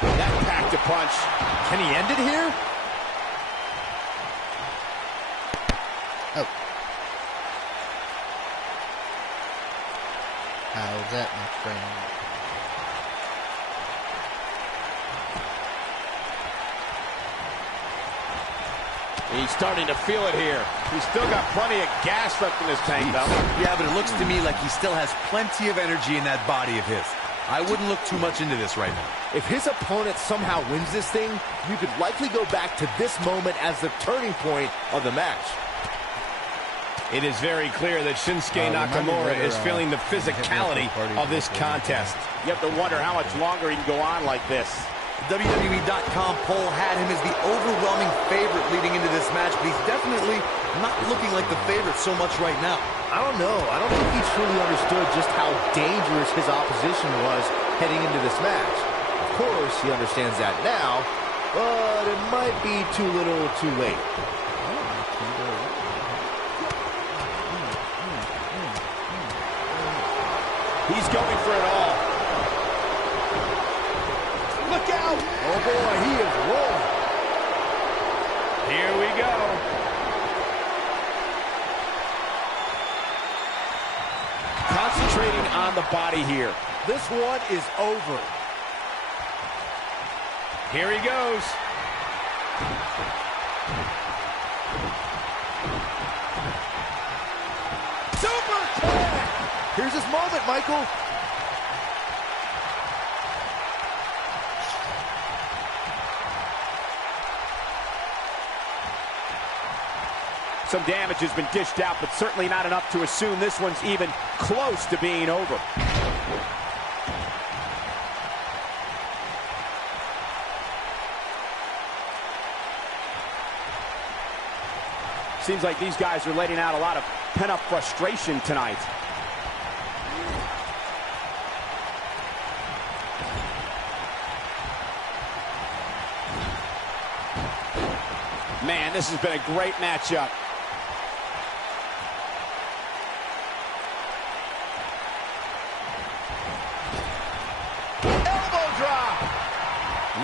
That packed a punch. Can he end it here? Oh. How's that, my friend? He's starting to feel it here. He's still got plenty of gas left in his tank, though. Yeah, but it looks to me like he still has plenty of energy in that body of his. I wouldn't look too much into this right now. If his opponent somehow wins this thing, you could likely go back to this moment as the turning point of the match. It is very clear that Shinsuke Nakamura is feeling the physicality of this contest. You have to wonder how much longer he can go on like this. The WWE.com poll had him as the overwhelming favorite leading into this match, but he's definitely not looking like the favorite so much right now. I don't know. I don't think he truly understood just how dangerous his opposition was heading into this match. Of course, he understands that now, but it might be too little too late. He's going for it all. Look out! Oh boy, he is rolling. Here we go. Concentrating on the body here. This one is over. Here he goes. Super kick! Here's his moment, Michael. Some damage has been dished out, but certainly not enough to assume this one's even close to being over. Seems like these guys are letting out a lot of pent-up frustration tonight. Man, this has been a great matchup. Elbow drop!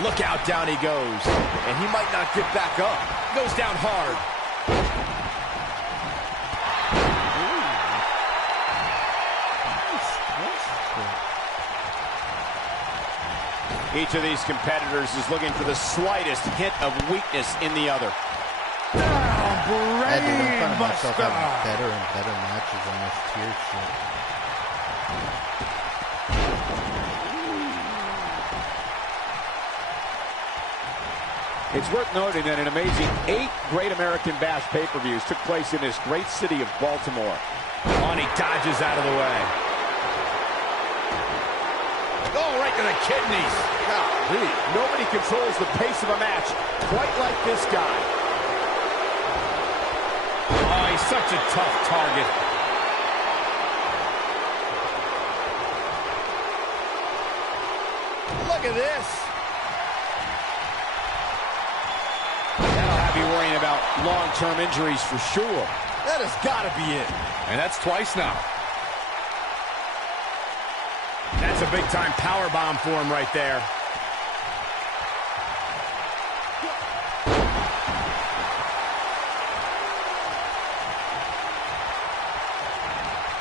Look out, down he goes. And he might not get back up. Goes down hard. Each of these competitors is looking for the slightest hint of weakness in the other. I find myself having better and better matches on this tier shit. It's worth noting that an amazing 8 Great American Bash pay-per-views took place in this great city of Baltimore. Oh, and he dodges out of the way. Oh, right to the kidneys. Golly. Nobody controls the pace of a match quite like this guy. Oh, he's such a tough target. Look at this. That'll have you worrying about long-term injuries for sure. That has got to be it. And that's twice now. That's a big-time power bomb for him right there.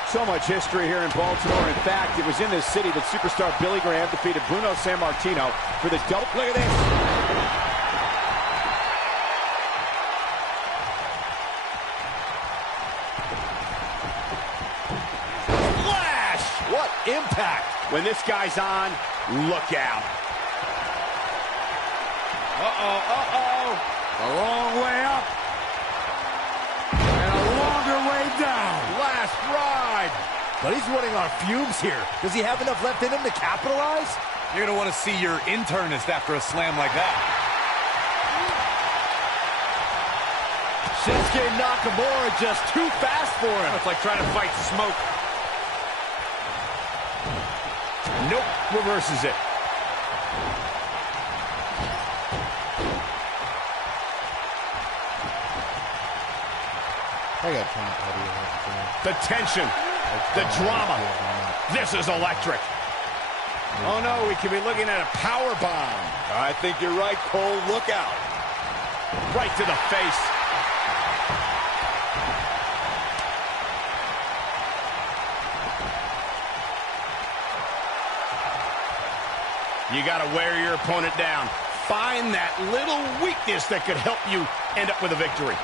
So much history here in Baltimore. In fact, it was in this city that superstar Billy Graham defeated Bruno Sammartino for the double. Look at this. Flash! What impact! When this guy's on, look out. A long way up. And a longer way down. Last ride! But he's running on fumes here. Does he have enough left in him to capitalize? You're going to want to see your internist after a slam like that. Shinsuke Nakamura just too fast for him. It's like trying to fight smoke. Nope, reverses it. I gotta turn the audio up. The tension, the drama. This is electric. Oh no, we could be looking at a power bomb. I think you're right, Cole. Look out. Right to the face. You got to wear your opponent down. Find that little weakness that could help you end up with a victory.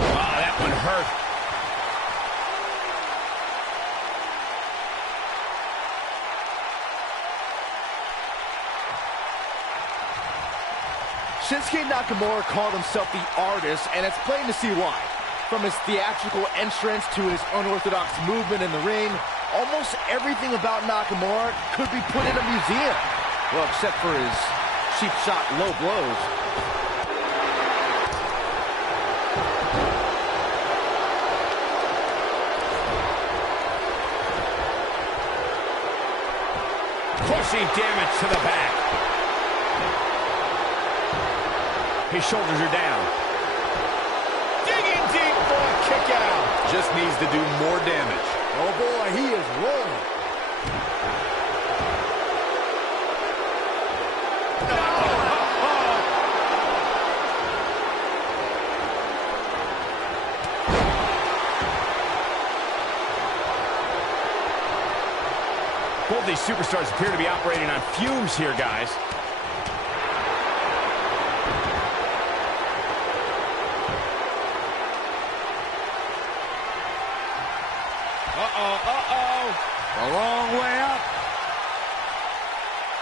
Oh, that one hurt. Shinsuke Nakamura called himself the artist, and it's plain to see why. From his theatrical entrance to his unorthodox movement in the ring, almost everything about Nakamura could be put in a museum. Well, except for his cheap shot low blows. Pushing damage to the back. His shoulders are down. Digging deep for a kick out. Just needs to do more damage. Oh boy, he is rolling. Both these superstars appear to be operating on fumes here, guys. A long way up.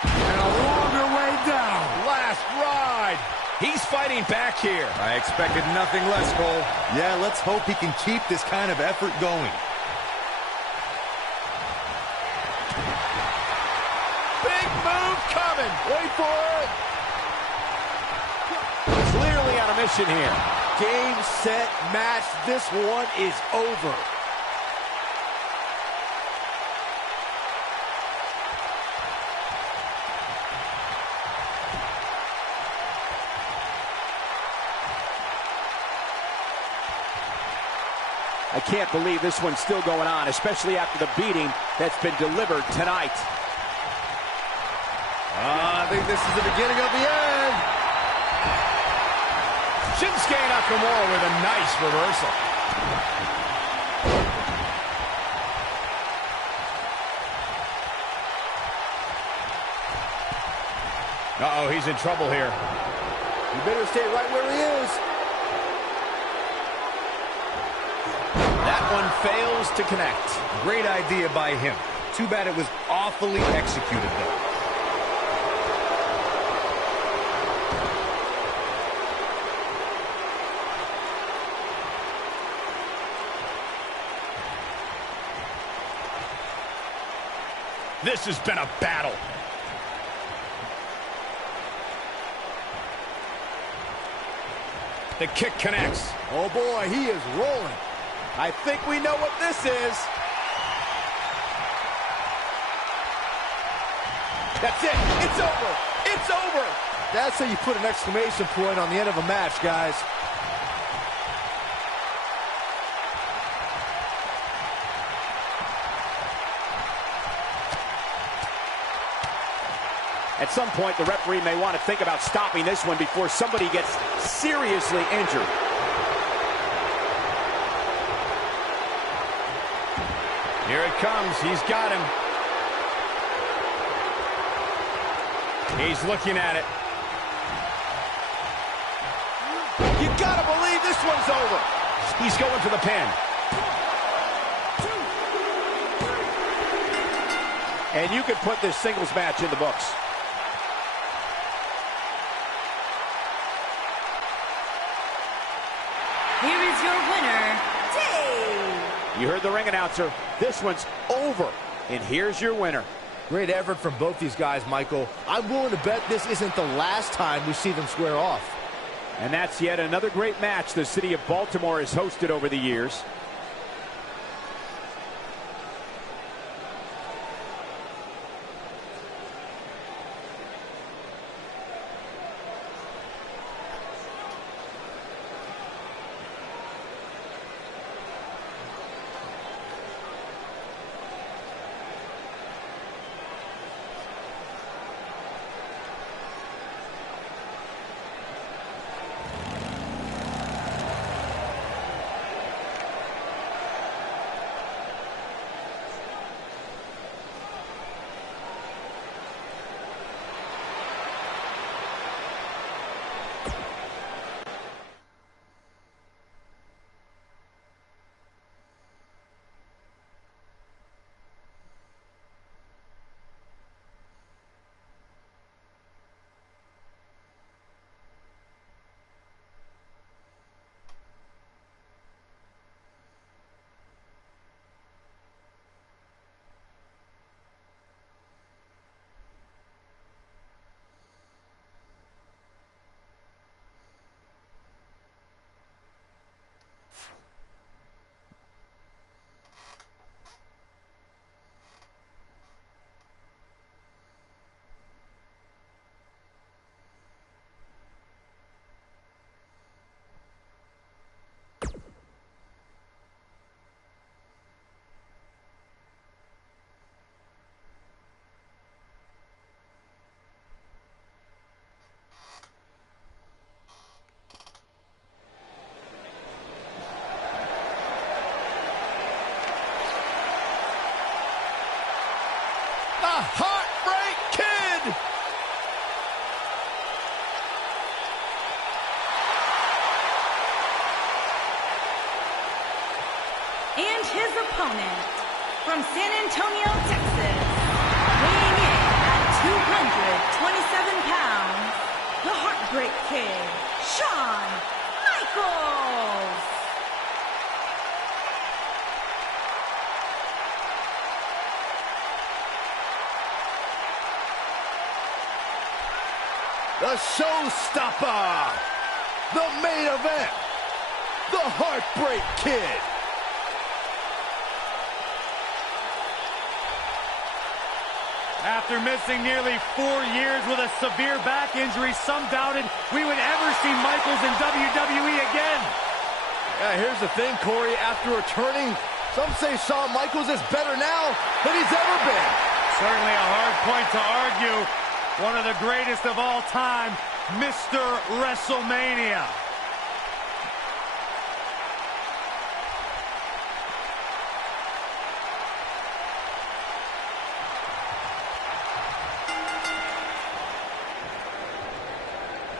And a longer way down. Last ride. He's fighting back here. I expected nothing less, Cole. Yeah, let's hope he can keep this kind of effort going. Big move coming. Wait for it. Clearly on a mission here. Game, set, match. This one is over. I can't believe this one's still going on, especially after the beating that's been delivered tonight. I think this is the beginning of the end. Shinsuke Nakamura with a nice reversal. Uh-oh, he's in trouble here. You better stay right where he is. That one fails to connect. Great idea by him. Too bad it was awfully executed, though. This has been a battle. The kick connects. Oh boy, he is rolling. I think we know what this is. That's it. It's over. It's over. That's how you put an exclamation point on the end of a match, guys. At some point, the referee may want to think about stopping this one before somebody gets seriously injured. Here it comes. He's got him. He's looking at it. You gotta believe this one's over. He's going for the pin. And you could put this singles match in the books. Here is your winner, Dave. You heard the ring announcer. This one's over. And here's your winner. Great effort from both these guys, Michael. I'm willing to bet this isn't the last time we see them square off. And that's yet another great match the city of Baltimore has hosted over the years. opponent, from San Antonio, Texas, weighing in at 227 pounds, the Heartbreak Kid, Shawn Michaels. The showstopper, the main event, the Heartbreak Kid. After missing nearly 4 years with a severe back injury, some doubted we would ever see Michaels in WWE again. Yeah, here's the thing, Corey. After returning, some say Shawn Michaels is better now than he's ever been. Certainly a hard point to argue. One of the greatest of all time, Mr. WrestleMania.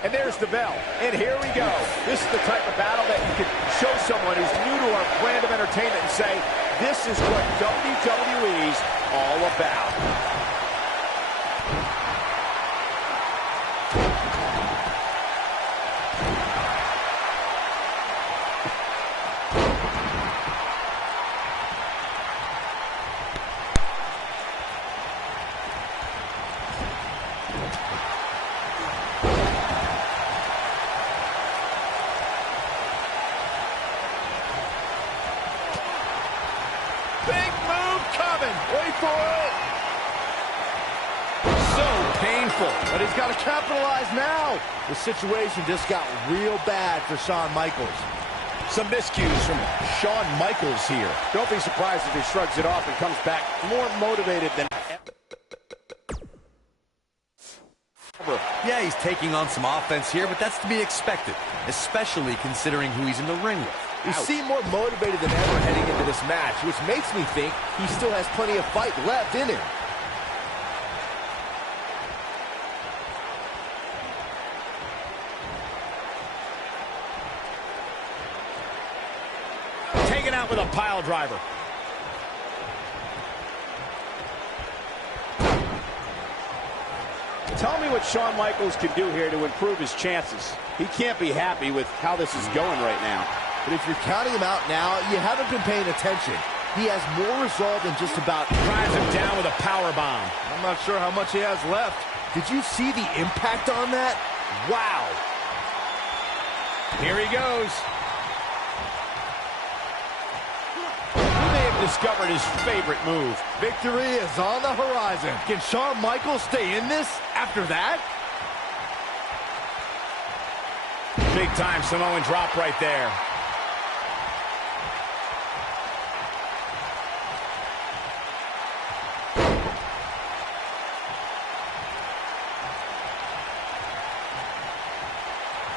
And there's the bell. And here we go. This is the type of battle that you can show someone who's new to our brand of entertainment and say, this is what WWE's all about. Big move coming. Wait for it. So painful. But he's got to capitalize now. The situation just got real bad for Shawn Michaels. Some miscues from Shawn Michaels here. Don't be surprised if he shrugs it off and comes back more motivated than ever. Yeah, he's taking on some offense here, but that's to be expected, especially considering who he's in the ring with. He seemed more motivated than ever heading into this match, which makes me think he still has plenty of fight left in him. Taken out with a pile driver. Tell me what Shawn Michaels can do here to improve his chances. He can't be happy with how this is going right now. But if you're counting him out now, you haven't been paying attention. He has more resolve than just about... Drives him down with a power bomb. I'm not sure how much he has left. Did you see the impact on that? Wow. Here he goes. He may have discovered his favorite move. Victory is on the horizon. Can Shawn Michaels stay in this after that? Big time Samoan drop right there.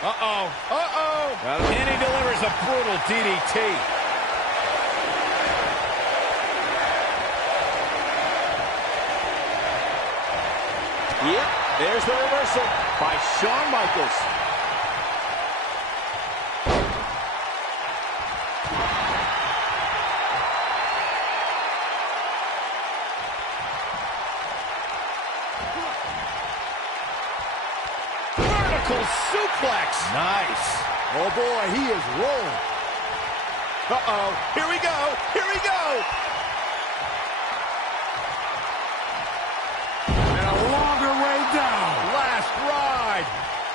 Uh-oh. Uh-oh. And he delivers a brutal DDT. Yep, there's the reversal by Shawn Michaels. Vertical suplex. Nice. Oh, boy, he is rolling. Uh-oh. Here we go. Here we go. And a longer way down. Last ride.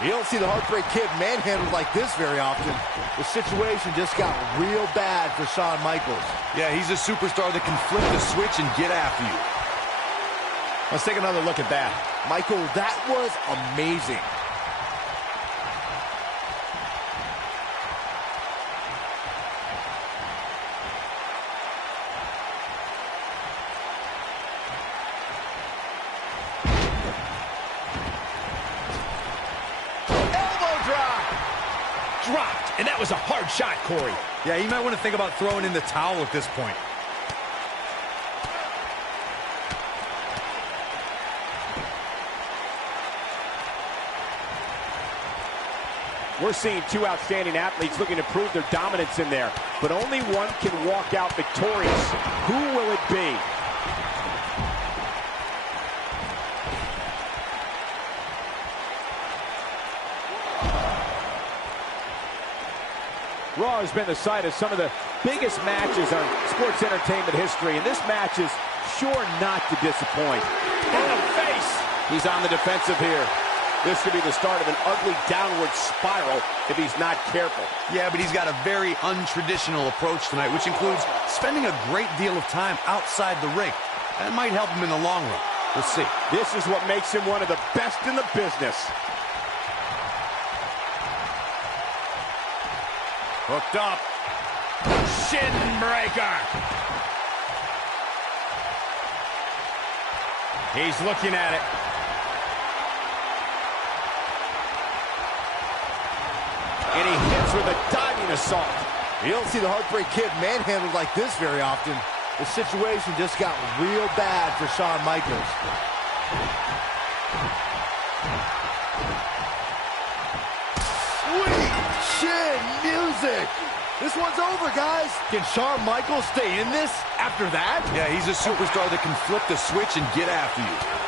You don't see the Heartbreak Kid manhandled like this very often. The situation just got real bad for Shawn Michaels. Yeah, he's a superstar that can flip the switch and get after you. Let's take another look at that. Michael, that was amazing. Dropped, and that was a hard shot, Corey. Yeah, he might want to think about throwing in the towel at this point. We're seeing two outstanding athletes looking to prove their dominance in there, but only one can walk out victorious. Who will it be? Raw has been the site of some of the biggest matches on sports entertainment history, and this match is sure not to disappoint. In the face! He's on the defensive here. This could be the start of an ugly downward spiral if he's not careful. Yeah, but he's got a very untraditional approach tonight, which includes spending a great deal of time outside the ring. That might help him in the long run. We'll see. This is what makes him one of the best in the business. Hooked up. Shin breaker. He's looking at it. And he hits with a diving assault. You don't see the Heartbreak Kid manhandled like this very often. The situation just got real bad for Shawn Michaels. Sweet chin music. This one's over, guys. Can Shawn Michaels stay in this after that? Yeah, he's a superstar that can flip the switch and get after you.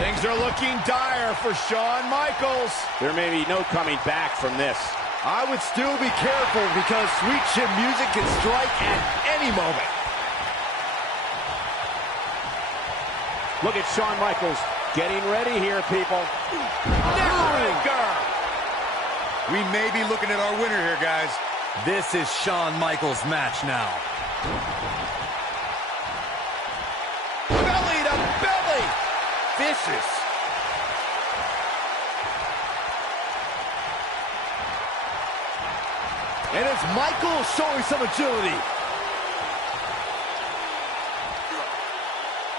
Things are looking dire for Shawn Michaels. There may be no coming back from this. I would still be careful because sweet chin music can strike at any moment. Look at Shawn Michaels getting ready here, people. Neckbreaker. We may be looking at our winner here, guys. This is Shawn Michaels' match now. Belly to belly. Vicious. And it's Michaels showing some agility.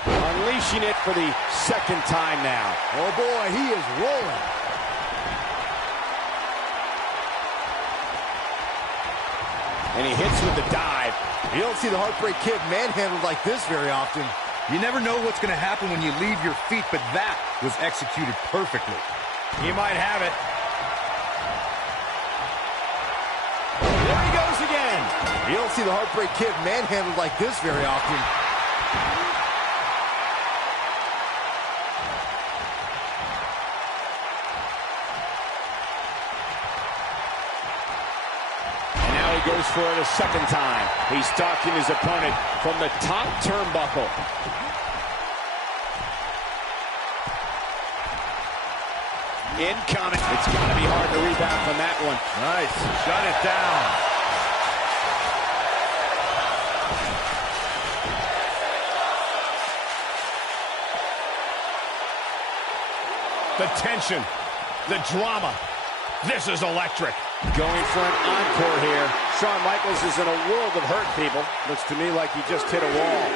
Unleashing it for the second time now. Oh boy, he is rolling. And he hits with the dive. You don't see the Heartbreak Kid manhandled like this very often. You never know what's going to happen when you leave your feet, but that was executed perfectly. He might have it. There he goes again. You don't see the Heartbreak Kid manhandled like this very often. And now he goes for it a second time. He's stalking his opponent from the top turnbuckle. Incoming. It's got to be hard to rebound from that one. Nice. Shut it down. The tension, the drama. This is electric. Going for an encore here. Shawn Michaels is in a world of hurt, people. Looks to me like he just hit a wall.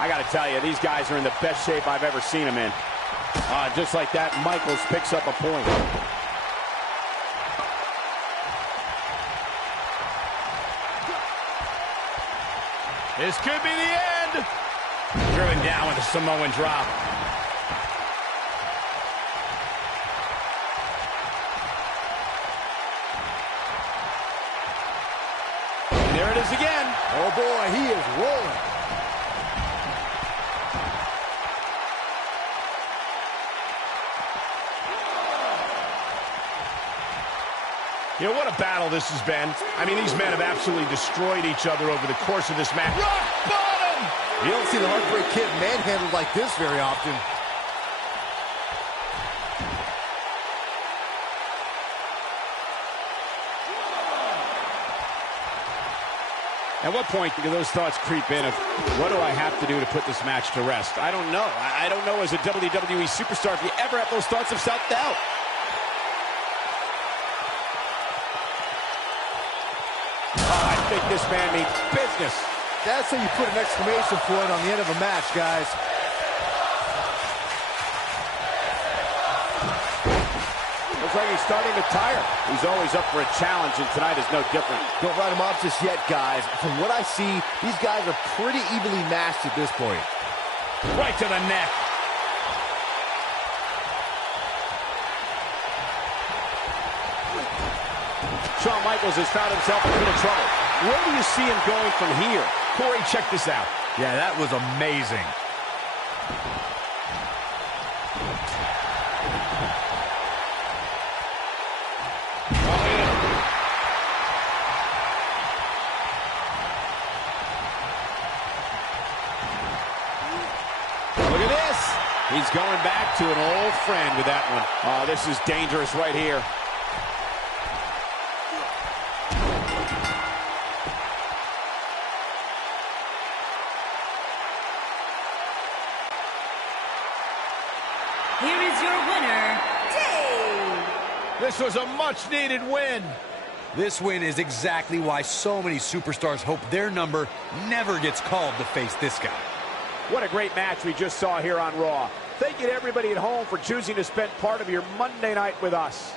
I got to tell you, these guys are in the best shape I've ever seen them in. Just like that, Michaels picks up a point. This could be the end. Driven down with a Samoan drop. And there it is again. Oh boy, he is rolling. You know, what a battle this has been. I mean, these men have absolutely destroyed each other over the course of this match. Rock bottom! You don't see the Heartbreak Kid manhandled like this very often. At what point do those thoughts creep in of, what do I have to do to put this match to rest? I don't know. I don't know as a WWE superstar if you ever have those thoughts of self-doubt. think this man means business. That's how you put an exclamation point on the end of a match, guys. Looks like he's starting to tire. He's always up for a challenge, and tonight is no different. Don't write him off just yet, guys. From what I see, these guys are pretty evenly matched at this point. Right to the neck. Shawn Michaels has found himself in a bit of trouble. Where do you see him going from here? Corey, check this out. Yeah, that was amazing. Look at this. He's going back to an old friend with that one. Oh, this is dangerous right here. Here is your winner, Dave. This was a much-needed win. This win is exactly why so many superstars hope their number never gets called to face this guy. What a great match we just saw here on Raw. Thank you to everybody at home for choosing to spend part of your Monday night with us.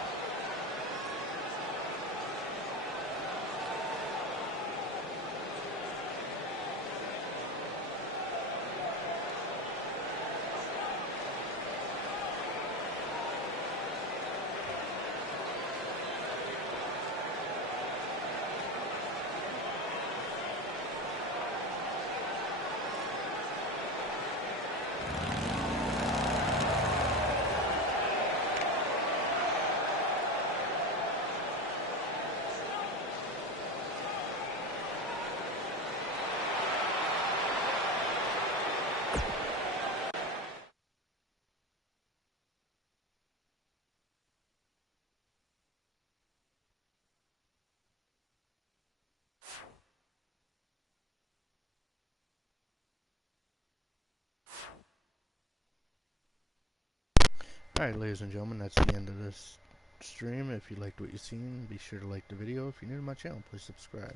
Alright, ladies and gentlemen, that's the end of this stream. If you liked what you've seen, be sure to like the video. If you're new to my channel, please subscribe.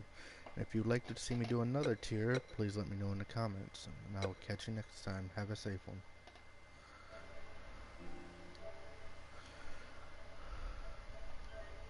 And if you'd like to see me do another tier, please let me know in the comments. And I will catch you next time. Have a safe one.